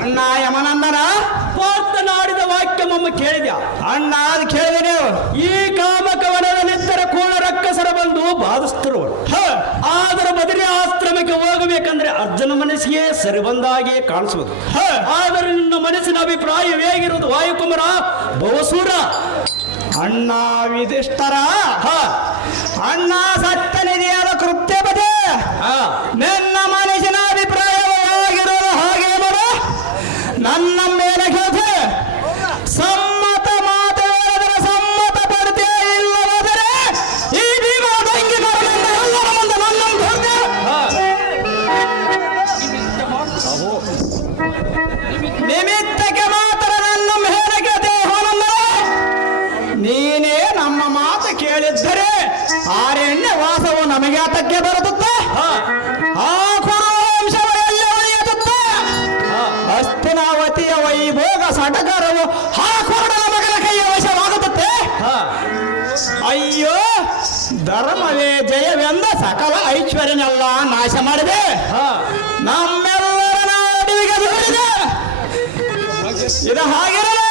ಅಣ್ಣ ಯಮನಂದನ ಪಾರ್ಥನಾಡಿದ ವಾಕ್ಯ ಮಮ್ಮ ಕೇಳಿದ್ಯಾ? ಅಣ್ಣ ಅದು ಕೇಳಿದೆ ನೀವು. ಈ ಕಾಮಕವನದಲ್ಲಿದ್ದರೆ ಕೂಡ ರಕ್ಕಸರ ಬಂದು ಬಾಧಿಸ್ತರು. ಆದರೂ ಬದರಿ ಆಶ್ರಮಕ್ಕೆ ಹೋಗಬೇಕಂದ್ರೆ ಅರ್ಜುನ ಮನಸ್ಸಿಗೆ ಸರಿ ಬಂದಾಗೆ ಕಾಣಿಸುವುದು. ಆದರೆ ನಿನ್ನ ಮನಸ್ಸಿನ ಅಭಿಪ್ರಾಯ ಹೇಗಿರುವುದು ವಾಯುಕುಮಾರ ಬಹುಸೂರ? ಅಣ್ಣ ವಿಧಿಷ್ಠರ ಅಣ್ಣ ಸತ್ಯನಿಧಿಯಾದ ಕೃತ್ಯ ಬದೆ ನನ್ನ ಮನಸ್ಸಿನ ಅಭಿಪ್ರಾಯವಾಗಿರೋದು ಹಾಗೆ ನೋಡು. ನನ್ನ ಮೇಲೆ ಕೇಳ್ತೆ ಸಮ್ಮತ ಮಾತು ಹೇಳಿದರೆ ಸಮ್ಮತ ಪಡ್ತೇ ಇಲ್ಲವಾದರೆ ಈ ಭೀಮ ತಂಗಿ ಎಲ್ಲರ ಮುಂದೆ ನನ್ನನ್ನು ಕೊಡ್ತೆ. ನಿಮಿತ್ತಕ್ಕೆ ಮಾತ್ರ ನನ್ನ ಮೇಲೆ ಕೇಳ್ತೆ. ನೀನೇ ನಮ್ಮ ಮಾತು ಕೇಳಿದ್ದರೆ ಆರಣ್ಯ ವಾಸವು ನಮಗೆ ಆತಕ್ಕೆ ಬರುತ್ತದೆ. ಆ ಕುರುವಂಶವರಲ್ಲಿ ಉಳಿಯುತ್ತದೆ. ಹಸ್ತಿನಾವತಿಯ ವೈಭೋಗ ಸಡಗರವು ಆ ಕುರುಡನ ಮಗನ ಕೈಯ ವಶವಾಗುತ್ತದೆ. ಅಯ್ಯೋ ಧರ್ಮವೇ ಜಯವೆಂದ ಸಕಲ ಐಶ್ವರ್ಯನೆಲ್ಲ ನಾಶ ಮಾಡಿದೆ. ನಮ್ಮೆಲ್ಲರ ನಾಡಿಗೆ ದೂರಿದೆ. ಇದು ಹಾಗಿರಲಿ,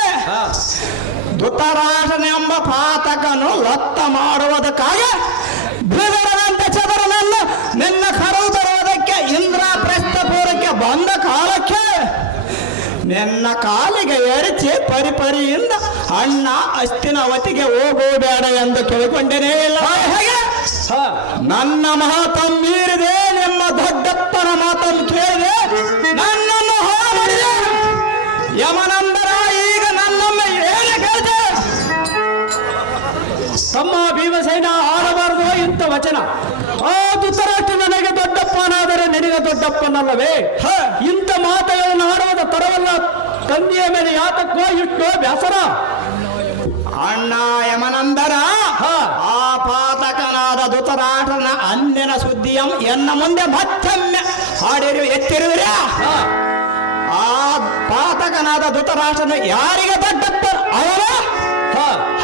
ಧೃತರಾಷ್ಟ್ರನೆಂಬ ಪಾತಕನು ಲತ್ತ ಮಾಡುವುದಕ್ಕಾಗಿ ಬಿದರದಂತೆ ಚದರನನ್ನು ನಿನ್ನ ಕರು ತರುವುದಕ್ಕೆ ಇಂದ್ರಪ್ರಸ್ಥಪುರಕ್ಕೆ ಬಂದ ಕಾಲಕ್ಕೆ ನಿನ್ನ ಕಾಲಿಗೆ ಎರಚಿ ಪರಿಪರಿಯಿಂದ ಅಣ್ಣ ಹಸ್ತಿನಾವತಿಗೆ ಹೋಗಬೇಡ ಎಂದು ಕೇಳಿಕೊಂಡೇನೇ ಇಲ್ಲ. ಹೇಗೆ ನನ್ನ ಮಾತನ್ನು ಮೀರಿದೆ, ನಿಮ್ಮ ದೊಡ್ಡಪ್ಪನ ಮಾತನ್ನು ಕೇಳಿದೆ, ನನ್ನನ್ನು ಹಾಳು ಮಾಡಿದೆ. ಯಮನಂದರ ಈಗ ನನ್ನೊಮ್ಮೆ ಏನು ಕೇಳಿದೆ? ತಮ್ಮ ಭೀಮಸೇನ ಆಡಬಾರದು ಇಂಥ ವಚನ. ಆ ಧೃತರಾಷ್ಟ್ರ ನನಗೆ ದೊಡ್ಡಪ್ಪನಾದರೆ ನಿನಗೆ ದೊಡ್ಡಪ್ಪನಲ್ಲವೇ? ಇಂಥ ಮಾತುಗಳನ್ನು ಆಡುವುದ ತರವಲ್ಲ. ತಂದೆಯ ಮೇಲೆ ಯಾತಕ್ಕೋ ಇಷ್ಟೋ ಬ್ಯಾಸರ. ಅಣ್ಣ ಯಮನಂದರ, ಆ ಪಾತಕನಾದ ಧೃತರಾಷ್ಟ್ರನ ಅಂದಿನ ಸುದ್ದಿಯಂ ಎನ್ನ ಮುಂದೆ ಮತ್ತೊಮ್ಮೆ ಹಾಡಿರು ಎತ್ತಿರುವಿರ. ಆ ಪಾತಕನಾದ ಧೃತರಾಷ್ಟ್ರನು ಯಾರಿಗೆ ದೊಡ್ಡಪ್ಪ?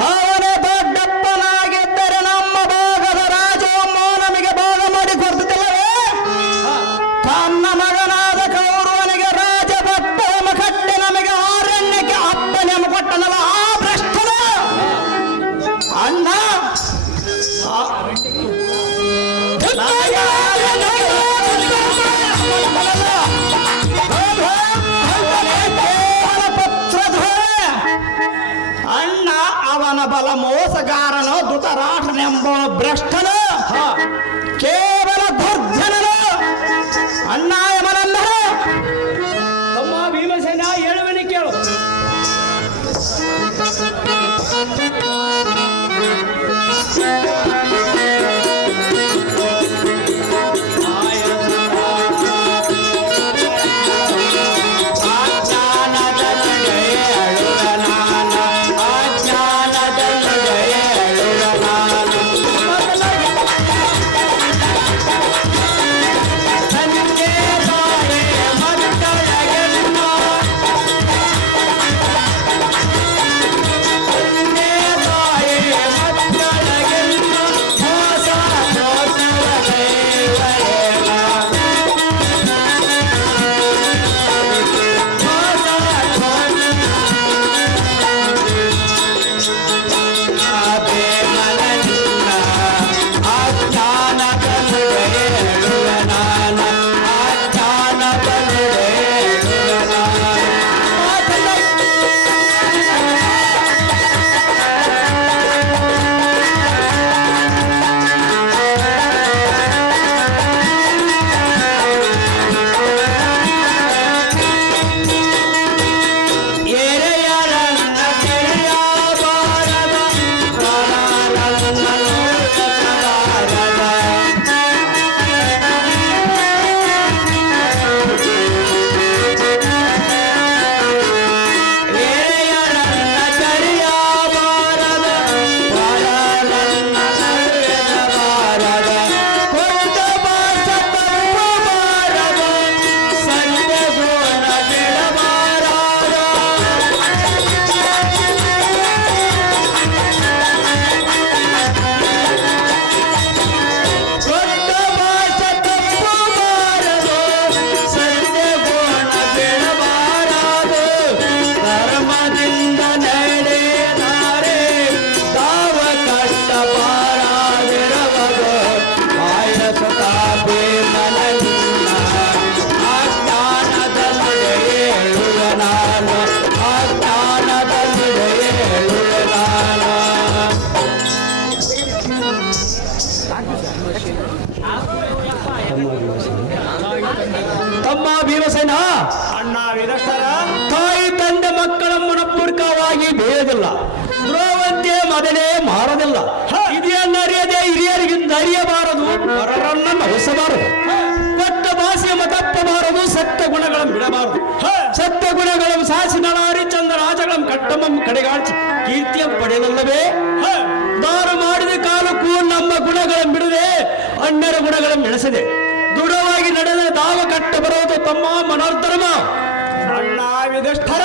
ಅವನೇ ದೊಡ್ಡಪ್ಪನಾಗಿದ್ದರೆ ನಮ್ಮ ಭಾಗದ ರಾಜವಮ್ಮ ನಮಗೆ ಭಾಗ ಮಾಡಿ ಕೊಡ್ತಿದ್ದಲ್ಲವೇ? ತನ್ನ ಮಗನಾದ ಕೌರವನಿಗೆ ರಾಜಪಟ್ಟಮ ಕಟ್ಟಿ ನಮಗೆ ಆರಣ್ಯಕ್ಕೆ ಅಪ್ಪನೆಂಬ ಕೊಟ್ಟನಲ್ಲ ಆ ಭ್ರಷ್ಟನ ಅಣ್ಣ. ಅಣ್ಣ ಅವನ ಬಲ ಮೋಸಗಾರನು ಧೃತರಾಷ್ಟ್ರನೆಂಬ ಭ್ರಷ್ಟನು, ಕೇವಲ ದುರ್ಜನನು. ಅಣ್ಣ ಯಮನಂದರ, ತಮ್ಮ ಭೀಮಸೇನ ಹೇಳುವನಿ ಕೇಳು. ತಮ್ಮ ಭೀಮಸೇನ, ಅಣ್ಣ ವಿರಷ್ಟರ, ತಾಯಿ ತಂದೆ ಮಕ್ಕಳ ಮನಪೂರ್ವಕವಾಗಿ ಬೇಯದಿಲ್ಲ, ದ್ರೋವಂತೆ ಮೊದಲೇ ಮಾರದಿಲ್ಲ. ಇದೆಯನ್ನು ಅರಿಯದೆ ಹಿರಿಯರಿಗಿಂದ ಅರಿಯಬಾರದು, ಪರರನ್ನ ನವಸಬಾರದು. ಕೊಟ್ಟ ಭಾಷೆಯ ತಪ್ಪಬಾರದು, ಸತ್ಯ ಗುಣಗಳನ್ನು ಬಿಡಬಾರದು. ಸತ್ಯ ಗುಣಗಳನ್ನು ಸಾಸಿ ನಳಾರಿ ಚಂದ ರಾಜಗಳನ್ನು ಕಟ್ಟಮಂ ಕಡೆಗಾಣಿಸಿ ಕೀರ್ತಿಯ ಪಡೆಯಲಲ್ಲವೇ? ದಾರು ಮಾಡಿದ ಕಾಲಕ್ಕೂ ನಮ್ಮ ಗುಣಗಳನ್ನು ಬಿಡದೆ ಅನ್ಯರ ಗುಣಗಳನ್ನು ಬೆಳೆಸದೆ ದೃಢವಾಗಿ ನಡೆದ ದಾವ ಕಟ್ಟ ಬರುವುದು ತಮ್ಮ ಮನೋಧರ್ಮ. ಅಣ್ಣ ವಿಧಿಷ್ಠರ,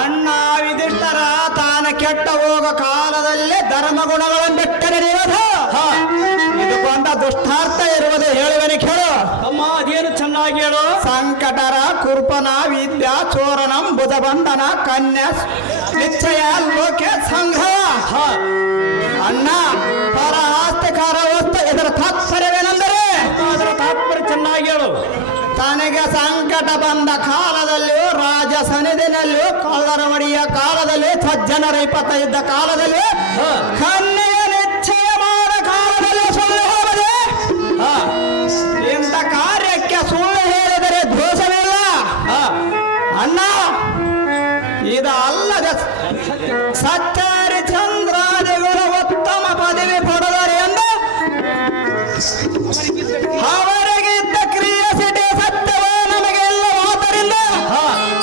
ಅಣ್ಣ ವಿಧಿಷ್ಠರ ತಾನ ಕೆಟ್ಟ ಹೋಗ ಕಾಲದಲ್ಲೇ ಧರ್ಮ ಗುಣಗಳನ್ನು ಬಿಟ್ಟರೆ ನೀವದು ಇದಕ್ಕೊಂದ ದುಷ್ಟಾರ್ಥ ಇರುವುದು ಹೇಳುವನೆ ಕೇಳು. ಅಮ್ಮ ಅದೇನು ಚೆನ್ನಾಗಿ ಹೇಳು. ಸಂಕಟರ ಕುರ್ಪನ ವಿದ್ಯಾ ಚೋರಣಂ ಬುಧಬಂಧನ ಕನ್ಯಾ ನಿಶ್ಚಯ ಲೋಕೆ ಸಂಘವ. ಅಣ್ಣ ಪರ ಆಸ್ತಿಕಾರ ವಸ್ತು ಇದರ ತಾತ್ಪರ್ಯವೇನೆಂದರೆ ಅದರ ತಾತ್ಪರ್ಯ ಚೆನ್ನಾಗಿ ಹೇಳು. ತನಗೆ ಸಂಕಟ ಬಂದ ಕಾಲದಲ್ಲಿಯೂ ರಾಜ ಸನಿಧಿನಲ್ಲಿಯೂ ಕಳ್ಳರ ಮಡಿಯ ಕಾಲದಲ್ಲಿ ಸಜ್ಜನರ 25 ಕಾಲದಲ್ಲಿ ಕನ್ಯೆಯ ನಿಶ್ಚಯ ಮಾಡ ಕಾಲದಲ್ಲಿ ಸುಳ್ಳು ಹೋಗದೆ ಇಂಥ ಕಾರ್ಯಕ್ಕೆ ಸುಳ್ಳು ಹೇಳಿದರೆ ದೋಷವಿಲ್ಲ. ಅಣ್ಣ ಇದಲ್ಲದೆ ಸಚ್ಚಾರಿ ಚಂದ್ರಾದಿಗಳು ಉತ್ತಮ ಪದವಿ ಪಡೆದರೆ ಎಂದು ಅವರಿಗಿದ್ದ ಕ್ರಿಯಾಸಿಟಿ ಸತ್ಯವೇ ನಮಗೆಲ್ಲ ಆದ್ದರಿಂದ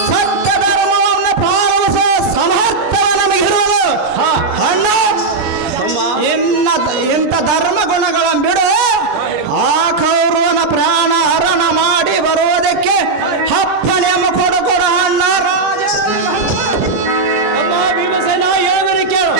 ಸತ್ಯ ಧರ್ಮವನ್ನು ಪಾಲಿಸುವ ಸಮರ್ಥವ ನಮಗಿರುವುದು. ಅಣ್ಣ ಇಂಥ ಧರ್ಮ ಗುಣಗಳನ್ನು ಬಿಡು. ಆ ಕೌರವನ ಪ್ರಾಣ ಹರಣ ಮಾಡಿ ಬರುವುದಕ್ಕೆ ಅಪ್ಪಣೆಯನ್ನು ಕೊಡು ಅಣ್ಣ ರಾಜ. ಅಮ್ಮ ಭೀಮಸೇನ ಹೇಳಿದರೆ ಕೇಳು.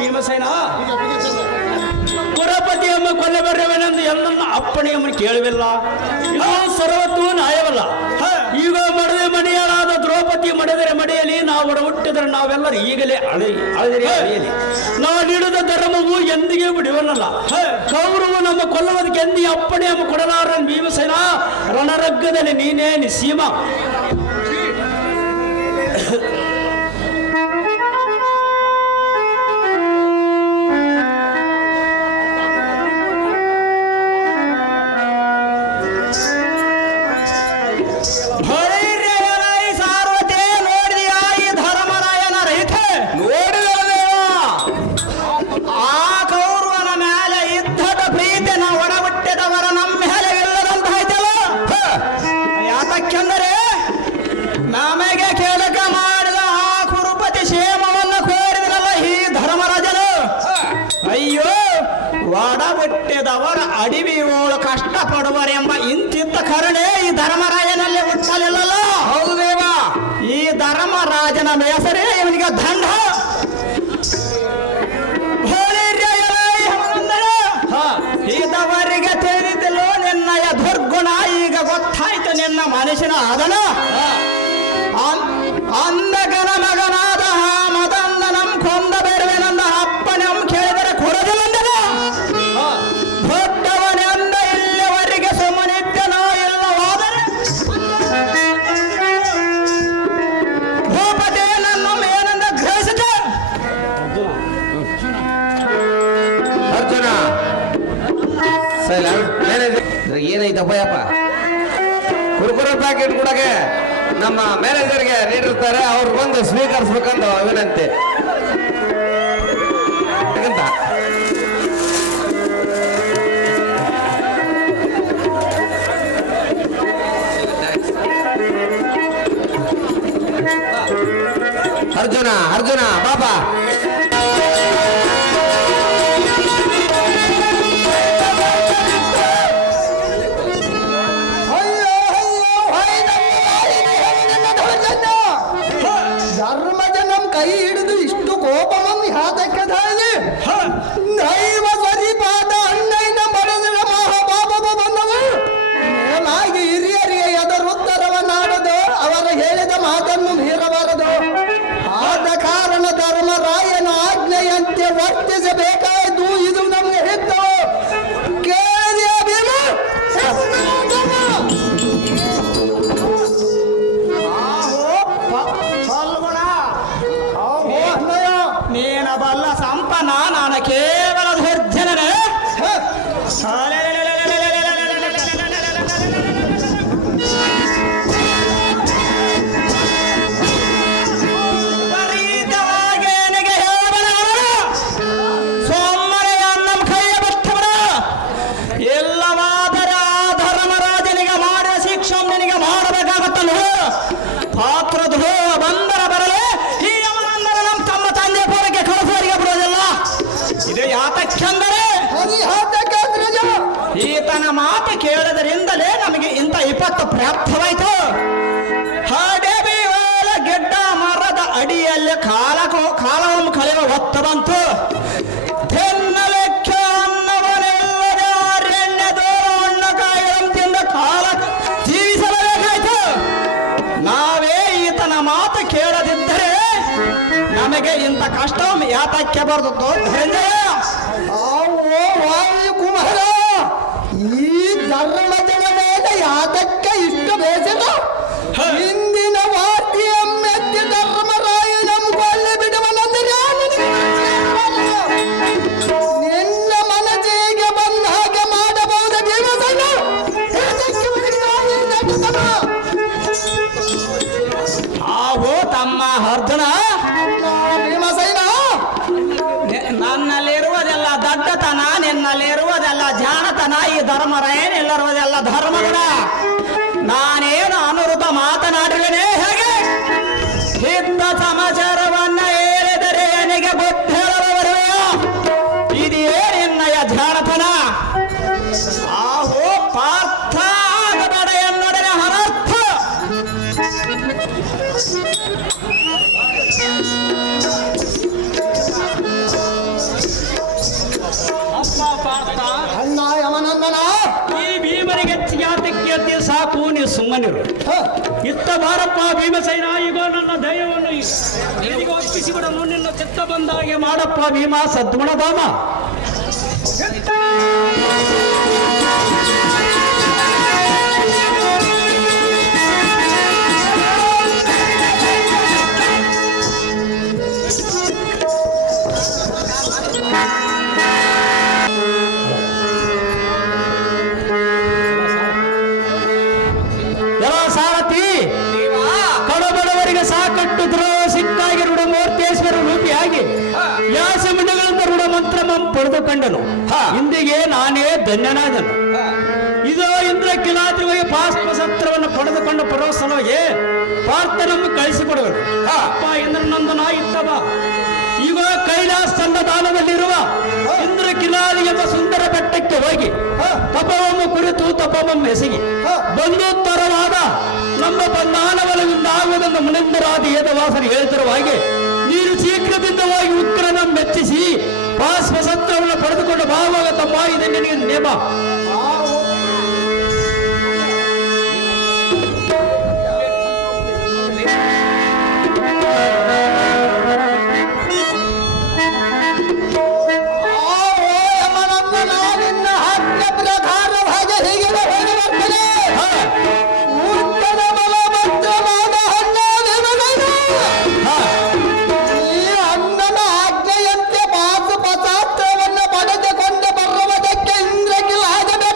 ಭೀಮಸೇನ ಪುರಪತಿಯಮ್ಮ ಕೊಲ್ಲಬರ್ರವೆನೆಂದು ಎಲ್ಲನ್ನ ಅಪ್ಪಣೆಯಮ್ಮನ್ನು ಕೇಳವಿಲ್ಲ. ಇದು ಸರ್ವತ್ತೂ ನ್ಯಾಯವಲ್ಲ. ಈಗ ಮಡವೆ ಮನೆಯಾಳಾದ ದ್ರೌಪದಿ ಮಡಿದರೆ ಮಡೆಯಲಿ, ನಾವು ಒಡ ಹುಟ್ಟಿದರೆ ನಾವೆಲ್ಲರೂ ಈಗಲೇ ಅಳೆಯಲಿ. ನಾವು ನೀಡಿದ ಧರ್ಮವು ಎಂದಿಗೆ ಬಿಡುವನಲ್ಲ. ಕೌರವ ನಮ್ಮ ಕೊಲ್ಲುವುದಕ್ಕೆ ಎಂದಿ ಅಪ್ಪಣೆಯಮ್ಮ ಕೊಡಲಾರ ಭೀಮಸೇನ. ರಣರಗ್ಗದಲ್ಲಿ ನೀನೇ ನಿಸೀಮ. ಒಡಹುಟ್ಟಿದವರ ಅಡಿವಿಯೋಳು ಕಷ್ಟಪಡುವರೆಂಬ ಇಂತಿದ್ದ ಕರುಣೆ ಈ ಧರ್ಮರಾಜನಲ್ಲಿ ಹುಟ್ಟಲಿಲ್ಲಲ್ಲ. ಹೌದು ದೇವ, ಈ ಧರ್ಮರಾಜನ ಹೆಸರೇ ಇವನಿಗೆ ದಂಡ. ಇದವರಿಗೆ ತಿಳಿದಿಲ್ಲೋ ನಿನ್ನಯ ದುರ್ಗುಣ, ಈಗ ಗೊತ್ತಾಯ್ತು ನಿನ್ನ ಮನುಷ್ಯನ ಅದನ. ಅಂದಗನ ಮಗನಾದ ಮದಂದ ನಮ್ ಕೊಂದ ಬೇರುವೆನಂದ ಅಪ್ಪನಂ ಕೇಳಿದರೆ ಕೊಡದಿಲ್ಲ. ದೊಡ್ಡವನೆಂದ ಇಲ್ಲಿವರೆಗೆ ಸುಮ್ಮನಿದ್ದನೋ ಇಲ್ಲವಾದರೆ ಭೂಪತಿ ನನ್ನ ಮೇನಂದ ಗ್ರಹಿಸಿದೆ. ಏನೈತಪ್ಪ ಯಪ್ಪ ಕುರ್ಕುರೆ ಪ್ಯಾಕೆಟ್ ಕೊಡಗೆ ನಮ್ಮ ಮ್ಯಾನೇಜರ್ಗೆ ನೀಡಿರ್ತಾರೆ, ಅವ್ರು ಬಂದು ಸ್ವೀಕರಿಸ್ಬೇಕಂತ ವಿನಂತಿ. ಅರ್ಜುನ ಬಾಬಾ ಧರ್ಮಜ ನಮ್ ಕೈ ಹಿಡಿದು ಇಷ್ಟು ಕೋಪವನ್ನು ಯಾತಕ್ಕೆ ದಾಳಿ ದೈವ ಸ್ವರಿಪಾದ ಅಣ್ಣಯ್ಯನ ಬಡದರ ಮಹಾಪಾಪವು ಬಂದವು ಮೇಲಾಗಿ ಹಿರಿಯರಿಗೆ ಎದರುತ್ತರವನ್ನಾಡದು ಅವರ ಹೇಳಿದ ಮಾತನ್ನು ಮೀರಬಾರದು. ಆದ ಕಾರಣ ಧರ್ಮರಾಯನ ಆಜ್ಞೆಯಂತೆ ವರ್ತಿಸಬೇಕಾಯ್ತು. ಇದು ನಮಗೆ ಹಿತ್ತು ಕೇಳಿದೆಯಾ ಭೀಮ? ನೀನ ಬಲ್ಲ ಸಂಪನ ನಾನು ಕೇವಲ ದುರ್ಜನನೇ. ಎಲ್ಲವಾದರೆ ಆ ಧರ್ಮರಾಜನಿಗೆ ಮಾಡಿದ ಶಿಕ್ಷೆ ನಿನಗೆ ಮಾಡಬೇಕಾಗತ್ತಲ್ಲ. ಪಾತ್ರದ ಬಂದರ ಬರಲೇ ಈ ಯಮನಂದರ ನಮ್ಮ ತಮ್ಮ ತಂದೆ ಪೂರಕ್ಕೆ ಕಳಸೋರಿಗೆ ಬರೋದಿಲ್ಲ. ಇದು ಯಾತಕ್ಕೆಂದರೆ ಈತನ ಮಾತು ಕೇಳದರಿಂದಲೇ ನಮಗೆ ಇಂಥ ವಿಪತ್ತು ಪ್ರಾಪ್ತವಾಯಿತು. ಹಡೆಬಿವಾಲ ಗೆಡ್ಡ ಮರದ ಅಡಿಯಲ್ಲಿ ಕಾಲವನ್ನು ಕಳೆಯುವ ಹೊತ್ತು ಬಂತು. ತೆನ್ನಲೆಕ್ಕ ಅನ್ನವನೆಲ್ಲದ ಅರಣ್ಯ ದೂರ ಹಣ್ಣುಕಾಯಿಗಳಂತಿಂದ ಕಾಲ ಜೀವಿಸಲೇಬೇಕಾಯ್ತು. ನಾವೇ ಈತನ ಮಾತು ಕೇಳದಿದ್ದರೆ ನಮಗೆ ಇಂಥ ಕಷ್ಟ ಯಾತಕ್ಕೆ ಬರ್ತದೋ ವಾಯುಕುಮಾರ, ಈ ಧರ್ಮಜನ ಮೇಲೆ ಯಾತಕ್ಕೆ ಇಷ್ಟು ಬೇಸರ? ಹಿಂದಿನ ವಾರ್ತೆಯ ಮೆತ್ತಿ ಧರ್ಮರಾಯನ ಕೊಳ್ಳೆ ಬಿಡುವನೆಂದರೆ ನಿನ್ನ ಮನಸ್ಸಿಗೆ ಬಂದ ಹಾಗೆ ಮಾಡಬಹುದು ಭೀಮಸೇನ. ಆವೋ ತಮ್ಮ ಅರ್ಜುನ, ಭೀಮಸೇನ ನನ್ನಲ್ಲಿರುವುದೆಲ್ಲ ದಡ್ಡತನ, ನಿನ್ನಲ್ಲಿರುವುದೆಲ್ಲ ಜಾಣತನ, ಈ ಧರ್ಮರಾಯನಲ್ಲಿರುವುದೆಲ್ಲ ಧರ್ಮಗುಣ. ನಾನೇನು ಅನುರುದ್ಧ ಮಾತನಾಡಿರುವೆನೇ ಹೇಗೆ? ಹಿದ್ದ ಸಮಾಚಾರವನ್ನ ಹೇಳಿದರೆ ನನಗೆ ಬುದ್ಧಿ ಹೇಳಬರುವೆಯೋ? ಇದೇ ನಿನ್ನಯ ಜಾಣತನ. ಆಹೋ ಪಾರ್ಥ ಆಗಬೇಡ ಎನ್ನೊಡನೆ ಹರರ್ಥ. ಅಪ್ಪ ಪಾರ್ಥ, ಅಣ್ಣ ಯಮನಂದನ, ಈ ಭೀಮನಿಗೆ ಯಾತಕ್ಕೆ ಸಾಕು, ನೀವು ಸುಮ್ಮನಿರು. ಇತ್ತ ಬಾರಪ್ಪ ಭೀಮಸೇನ, ಈಗ ನನ್ನ ದೈವವನ್ನು ನಿನಗೆ ಒಪ್ಪಿಸಿಬಿಡಲು ನಿನ್ನ ಚಿತ್ತ ಬಂದಾಗೆ ಮಾಡಪ್ಪ ಭೀಮ ಸದ್ಗುಣಧಾಮ. ಸಾರಥಿ, ಕಡಬಡವರಿಗೆ ಸಾಕಟ್ಟು ದ್ರೋಹ ಸಿಕ್ಕಾಗಿ ಋಣ ಮೂರ್ತಿಯೇಶ್ವರ ರೂಪಿಯಾಗಿ ಯಾಸಮಿಂಡಗಳಿಂದ ಋಣ ಮಂತ್ರ ಪಡೆದುಕೊಂಡನು. ಇಂದಿಗೆ ನಾನೇ ಧನ್ಯನಾದನು. ಇದು ಇಂದ್ರ ಕಿಲಾದ್ರಿಗೆ ಪಾಸ್ಪ ಸತ್ರವನ್ನು ಪಡೆದುಕೊಂಡು ಬರೋ ಸಲುವಾಗಿ ಪಾರ್ಥನನ್ನು ಕಳಿಸಿಕೊಡುವರು. ಅಪ್ಪ ಇಂದ್ರನಂದನ ಇತ್ತವ. ಈಗ ಕೈಲಾಸ ದಾನದಲ್ಲಿರುವ ಇಂದ್ರ ಕಿಲಾದಿ ಎಂಬ ಸುಂದರ ಬೆಟ್ಟಕ್ಕೆ ಹೋಗಿ ತಪವನ್ನು ಕುರಿತು ತಪವನ್ನು ಎಸಗಿ ಬಂಧೋತ್ತರವಾದ ನಮ್ಮ ಬಂಧಾನವಲದಿಂದ ಆಗುವುದನ್ನು ಮುನಿಂದರಾದ ಏದವಾಸರು ಹೇಳ್ತಿರುವ ಹಾಗೆ ನೀನು ಶೀಘ್ರದಿಂದ ಹೋಗಿ ಉಗ್ರನ ಮೆಚ್ಚಿಸಿ ಪಾಸ್ಪ ಸತ್ರವನ್ನು ಪಡೆದುಕೊಂಡು ಭಾವಾಗ ತಮ್ಮ ಇದೆ ನಿನಗೆ ನೇಮ. ಅಣ್ಣನ ಆಜ್ಞೆಯಂತೆ ಪಾಸು ಪಸಾತ್ರವನ್ನು ಪಡೆದುಕೊಂಡು ಬರುವುದಕ್ಕೆ ಇಂದ್ರಕಿಲಾಗಬೇಕು.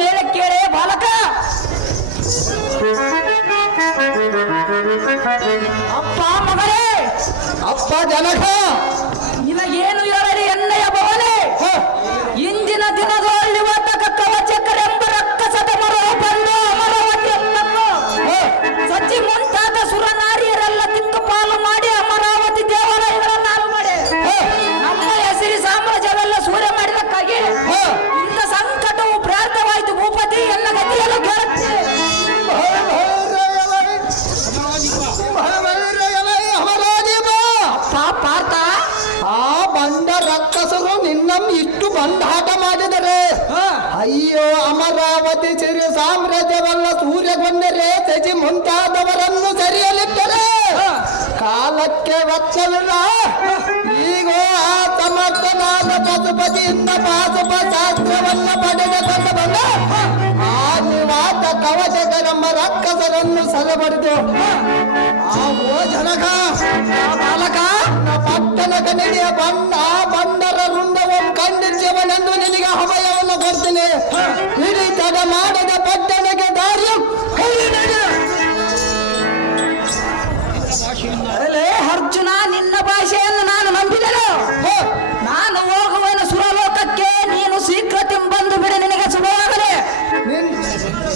ಮೇಲೆ ಕೇಳೆ ಬಾಲಕ. ಅಪ್ಪ ಮಗಳೇ, ಅಪ್ಪ ಜನಕ, ನಿನಗೇನು ಹೇಳಲಿ ಎಣ್ಣೆಯ ಭವನೆ. ಇಂದಿನ ದಿನದಲ್ಲಿ ಒತ್ತಕ ಕವಚಕರೆಂಬ ರಕ್ಕಸದ ಮರ ಬಂದು ಅಮರಾವತಿ ಸಜ್ಜಿ ಮುಂತಾದ ಸುರನಾರಿಯರೆಲ್ಲ ದಿಕ್ಕುಪಾಲು ಮಾಡಿ ಅಮರಾವತಿ ದೇವಾಲಯಗಳನ್ನು ಹಾಳು ಮಾಡಿ ನಮ್ಮ ಹೆಸರಿ ಸಾಮ್ರಾಜ್ಯವೆಲ್ಲ ಸೂರ್ಯ ಮಾಡಿದಕ್ಕಾಗಿ ಇಂಥ ಸಂಕಟವು ಪ್ರಾರ್ಥವಾಯಿತು ಭೂಪತಿ. ಎಲ್ಲ ಗತಿಯಲ್ಲೂ ಕೇಳುತ್ತೆ. ಪಾರ್ಥ, ಆ ಬಂಡ ರಕ್ಕಸರು ನಿನ್ನಂ ಇಷ್ಟು ಬಂಡಾಟ ಮಾಡಿದರೆ ಅಯ್ಯೋ ಅಮರಾವತಿ ಸಿರಿ ಸಾಮ್ರಾಜ್ಯವೆಲ್ಲ ಸೂರ್ಯಗೊಂಡರೆ ಸಜಿ ಮುಂತಾದವರನ್ನು ಸರಿಯಲಿಟ್ಟರೆ ಕಾಲಕ್ಕೆ ವೆಚ್ಚವಿಲ್ಲ. ಈಗ ಆ ಸಮರ್ಥನಾದ ಪಶುಪತಿಯಿಂದ ಪಾಶುಪ ಶಾಸ್ತ್ರವನ್ನು ಪಡೆದುಕೊಂಡು ಬಂದ ಆ ನಿವಾತ ಕವಚಕರೆಂಬ ರಕ್ಕಸರನ್ನು ಸೆರೆಬಡಿದು ಆ ಓ ಜನಕ ಬಾಲಕ ಪಟ್ಟಣಕ ನಡೆಯ ಬಂಡರ ರುಂಡವನ್ನು ಖಂಡಿಸುವನೆಂದು ನಿನಗೆ ಅಭಯವನ್ನು ಕೊಡ್ತೀನಿ. ಇಡೀ ತಡ ಮಾಡದ ಪಟ್ಟಣಕ್ಕೆ ದಾರಿಯು ಅರ್ಜುನ, ನಿನ್ನ ಭಾಷೆಯನ್ನು ನಾನು ನಂಬಿದೆನು. ನಾನು ಹೋಗುವನು ಸುರಲೋಕಕ್ಕೆ, ನೀನು ಶೀಘ್ರತೆ ಬಂದು ಬಿಡಿ, ನಿನಗೆ ಶುಭವಾಗಲಿ.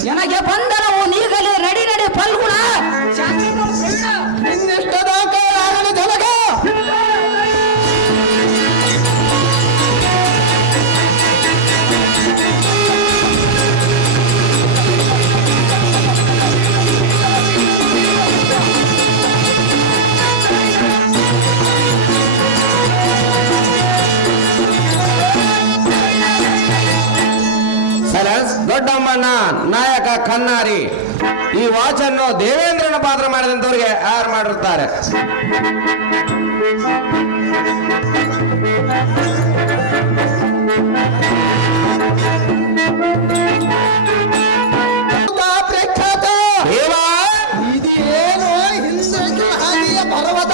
ನನಗೆ ಬಂಧನವು ನೀಗಲಿ. ನಡಿ ನಡಿ ಫಲ್ಗುಣ, ನಿನ್ನಿಷ್ಟದ ಆಗಲಿ ಜನಕ. ದೊಡ್ಡಮ್ಮನ ನಾಯಕ ಕನ್ನಾರಿ ಈ ವಾಚನ್ನು ದೇವೇಂದ್ರನ ಪಾತ್ರ ಮಾಡಿದಂತವರಿಗೆ ಯಾರು ಮಾಡಿರ್ತಾರೆ. ಪ್ರಖ್ಯಾತ ಇದೇನು ಹಿಂದೆ ಹಾಗೆಯ ಪರ್ವತ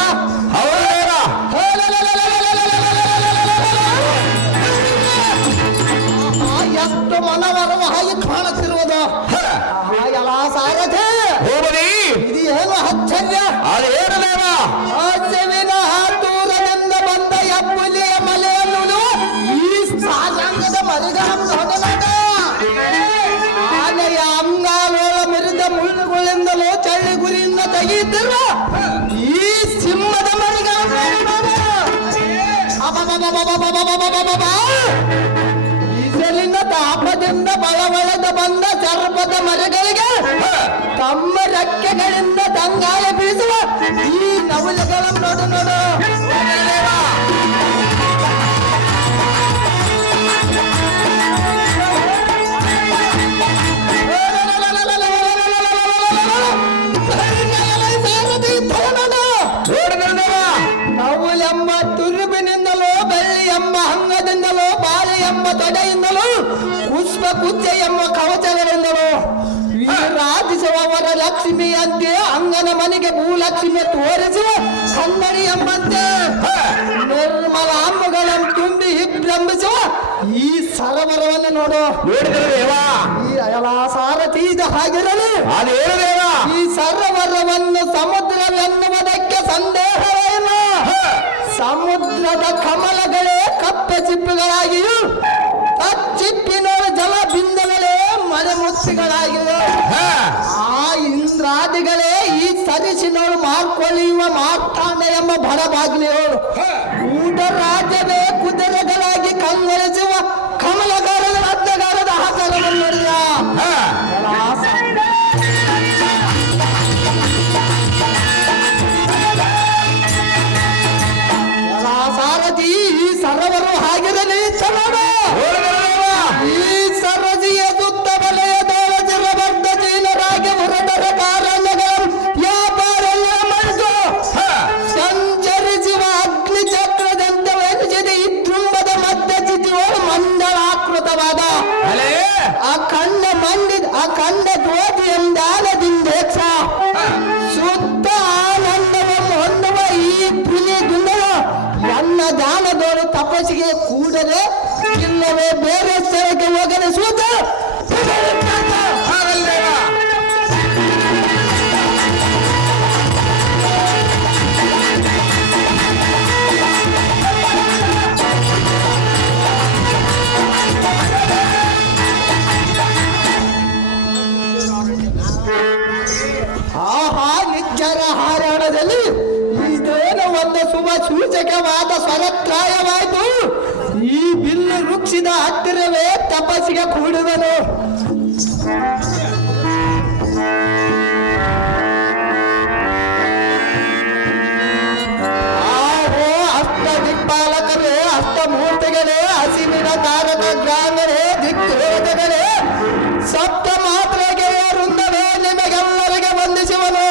ಎಷ್ಟು ಮನವರವಾಗಿ ಕಾಣುತ್ತಿರುವುದು. ಎಲ್ಲ ಸಾರಥಿ ಇದು ಏನು ಆಶ್ಚರ್ಯ. ಅದೇನು ಆಶ್ಚರ್ಯವಿನ ದೂರದಿಂದ ಬಂದ ಹೆಬ್ಬುಲಿಯ ಮಲೆ ಅನ್ನುವುದು ಈ ಸಾಜಾಂಗದ ಮರಿಗಾದ ಆನೆಯ ಅಂಗಾಲೋಳ ಮೆರಿದ ಮುಳ್ಳುಗಳಿಂದಲೂ ಚಳ್ಳಿ ಗುರಿಯಿಂದ ತೆಗೆಯುತ್ತಿರುವ ಈ ಸಿಂಹದ ಮರಿಗಾದ ಈಸಲಿನ ತಾಪದಿಂದ ಬಳವಳೆದ ಬಂದ ಸರ್ಪದ ಮರಗಳಿಗೆ ತಮ್ಮ ರೆಕ್ಕೆಗಳಿಂದ ತಂಗಾಯ ಬೀಸುವ ಈ ನವಲೆಗಳನ್ನು ನೋಡು ನೋಡು. ನವುಲೆಂಬ ತುರುಬಿನಿಂದಲೋ ಬೆಳ್ಳಿ ಎಂಬ ಅಂಗದಿಂದಲೋ ಬಾಳೆ ಎಂಬ ತೊಡೆಯಿಂದಲೋ ಪುಷ್ಪ ಕುಚ್ಚ ಎಂಬ ಕವಚಗಳಿಂದಲೋ ರಾಜಿಸುವವರ ಲಕ್ಷ್ಮಿಯಂತೆ ಅಂಗನ ಮನೆಗೆ ಭೂಲಕ್ಷ್ಮಿ ತೋರಿಸುವ ಕನ್ನಡಿ ಎಂಬಂತೆ ನಿರ್ಮಲ ಅಂಬಗಳನ್ನು ತುಂಬಿ ಹಿಬ್ರಂಬಿಸುವ ಈ ಸರೋವರವನ್ನು ನೋಡು. ಈ ಅಯಲ ಸಾರಥಿ ಇದು ಹಾಗಿರಲಿ. ಈ ಸರೋವರವನ್ನು ಸಮುದ್ರವೆನ್ನುವುದಕ್ಕೆ ಸಂದೇಹವೇ ಇಲ್ಲ. ಸಮುದ್ರದ ಕಮಲಗಳೇ ಕಪ್ಪ ಚಿಪ್ಪುಗಳಾಗಿಯೂ ಚಿಪ್ಪಿನ ಜಲ ಬಿಂದುಗಳೇ ಮನೆ ಮುತ್ತಿಗಳಾಗಿವೆ. ಆ ಇಂದ್ರಾದಿಗಳೇ ಈ ಸರಿಸಿನೋಳು ಮಾರ್ಕೊಳ್ಳುವ ಮಾರ್ತಾಂಡ ಎಂಬ ಬಡಬಾಗ್ಲಿಯೋಳು ಊಟ ರಾಜ್ಯವೇ ಕುದುರೆಗಳಾಗಿ ಕಂಗೊಳಿಸುವ ಕಮಲಗಾರದ ರತ್ನಗಾರದ ಆಕಾರವನ್ನು ನೋಡಿದ ಸಾರಥಿ. ಈ ಸರೋವರು ಹಾಗಿರಲಿ ಚಲೋಣ. ಈ ಸರಜಿಯ ಸುತ್ತ ವಲಯದೊಳ ಚಿರಬದ್ಧ ಚೀಲರಾಗಿ ಹೊರಟರ ಕಾರಣಗಳನ್ನು ವ್ಯಾಪಾರೆಲ್ಲ ಮಾಡಿತು. ಸಂಚರಿಸುವ ಅಗ್ನಿ ಚಕ್ರದಂತೆ ಎನಿಸಿದ ಈ ತುಂಬದ ಮಧ್ಯ ಚಿತಿಯೋಳು ಮಂಡಲಾಕೃತವಾದ ಅಖಂಡ ಜ್ಯೋತಿ ಎಂದಾನದಿಂದೇಕ್ಷ ಶುದ್ಧ ಆನಂದವನ್ನು ಹೊಂದುವ ಈ ಪುಲಿ ದುಂಡನ ನನ್ನ ದಾನದೋಡು ತಪಸ್ಸಿಗೆ ಕೂಡಲೇ ಇಲ್ಲವೇ ಬೇರೆ ಸ್ಥಳಕ್ಕೆ ಹೋಗಲು ಸೂತ ಕ್ಷಣದಲ್ಲಿ ಇದೇನು ಒಂದು ಶುಭ ಸೂಚಕವಾದ ಸ್ವರತ್ರಾಯವಾಯಿತು. ಈ ಬಿಲ್ಲು ವೃಕ್ಷದ ಹತ್ತಿರವೇ ತಪಸ್ಸಿಗೆ ಕೂಡುವನು. ಆಹೋ ಅಷ್ಟ ದಿಕ್ಪಾಲಕರೇ, ಅಷ್ಟಮೂರ್ತಿಗಳೇ, ಹಸಿವಿನ ತಾರಕ ಗ್ರಾಮರೇ, ದಿಕ್ದೇವತೆಗಳೇ, ಸಪ್ತ ಮಾತ್ರೆಗೆ ವೃಂದವೇ, ನಿಮಗೆಲ್ಲರಿಗೆ ವಂದಿಸುವನು.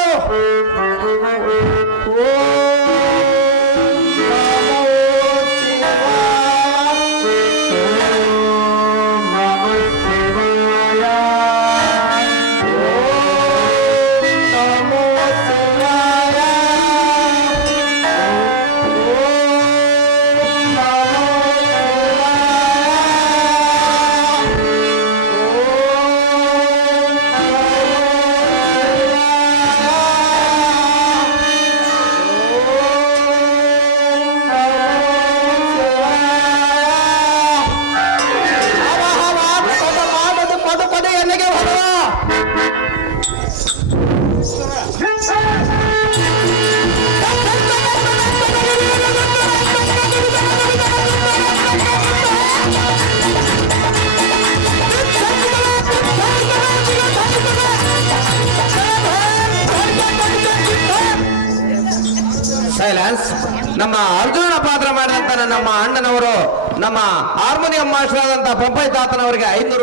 ಸೈಲೆನ್ಸ್. ನಮ್ಮ ಅರ್ಜುನ ಪಾತ್ರ ಮಾಡಿದಂತ ನಮ್ಮ ಅಣ್ಣನವರು ನಮ್ಮ ಹಾರ್ಮೋನಿಯಂ ಮಾಸ್ಟರ್ ಆದಂತ ಪಂಪೈ ತಾತನವರಿಗೆ 500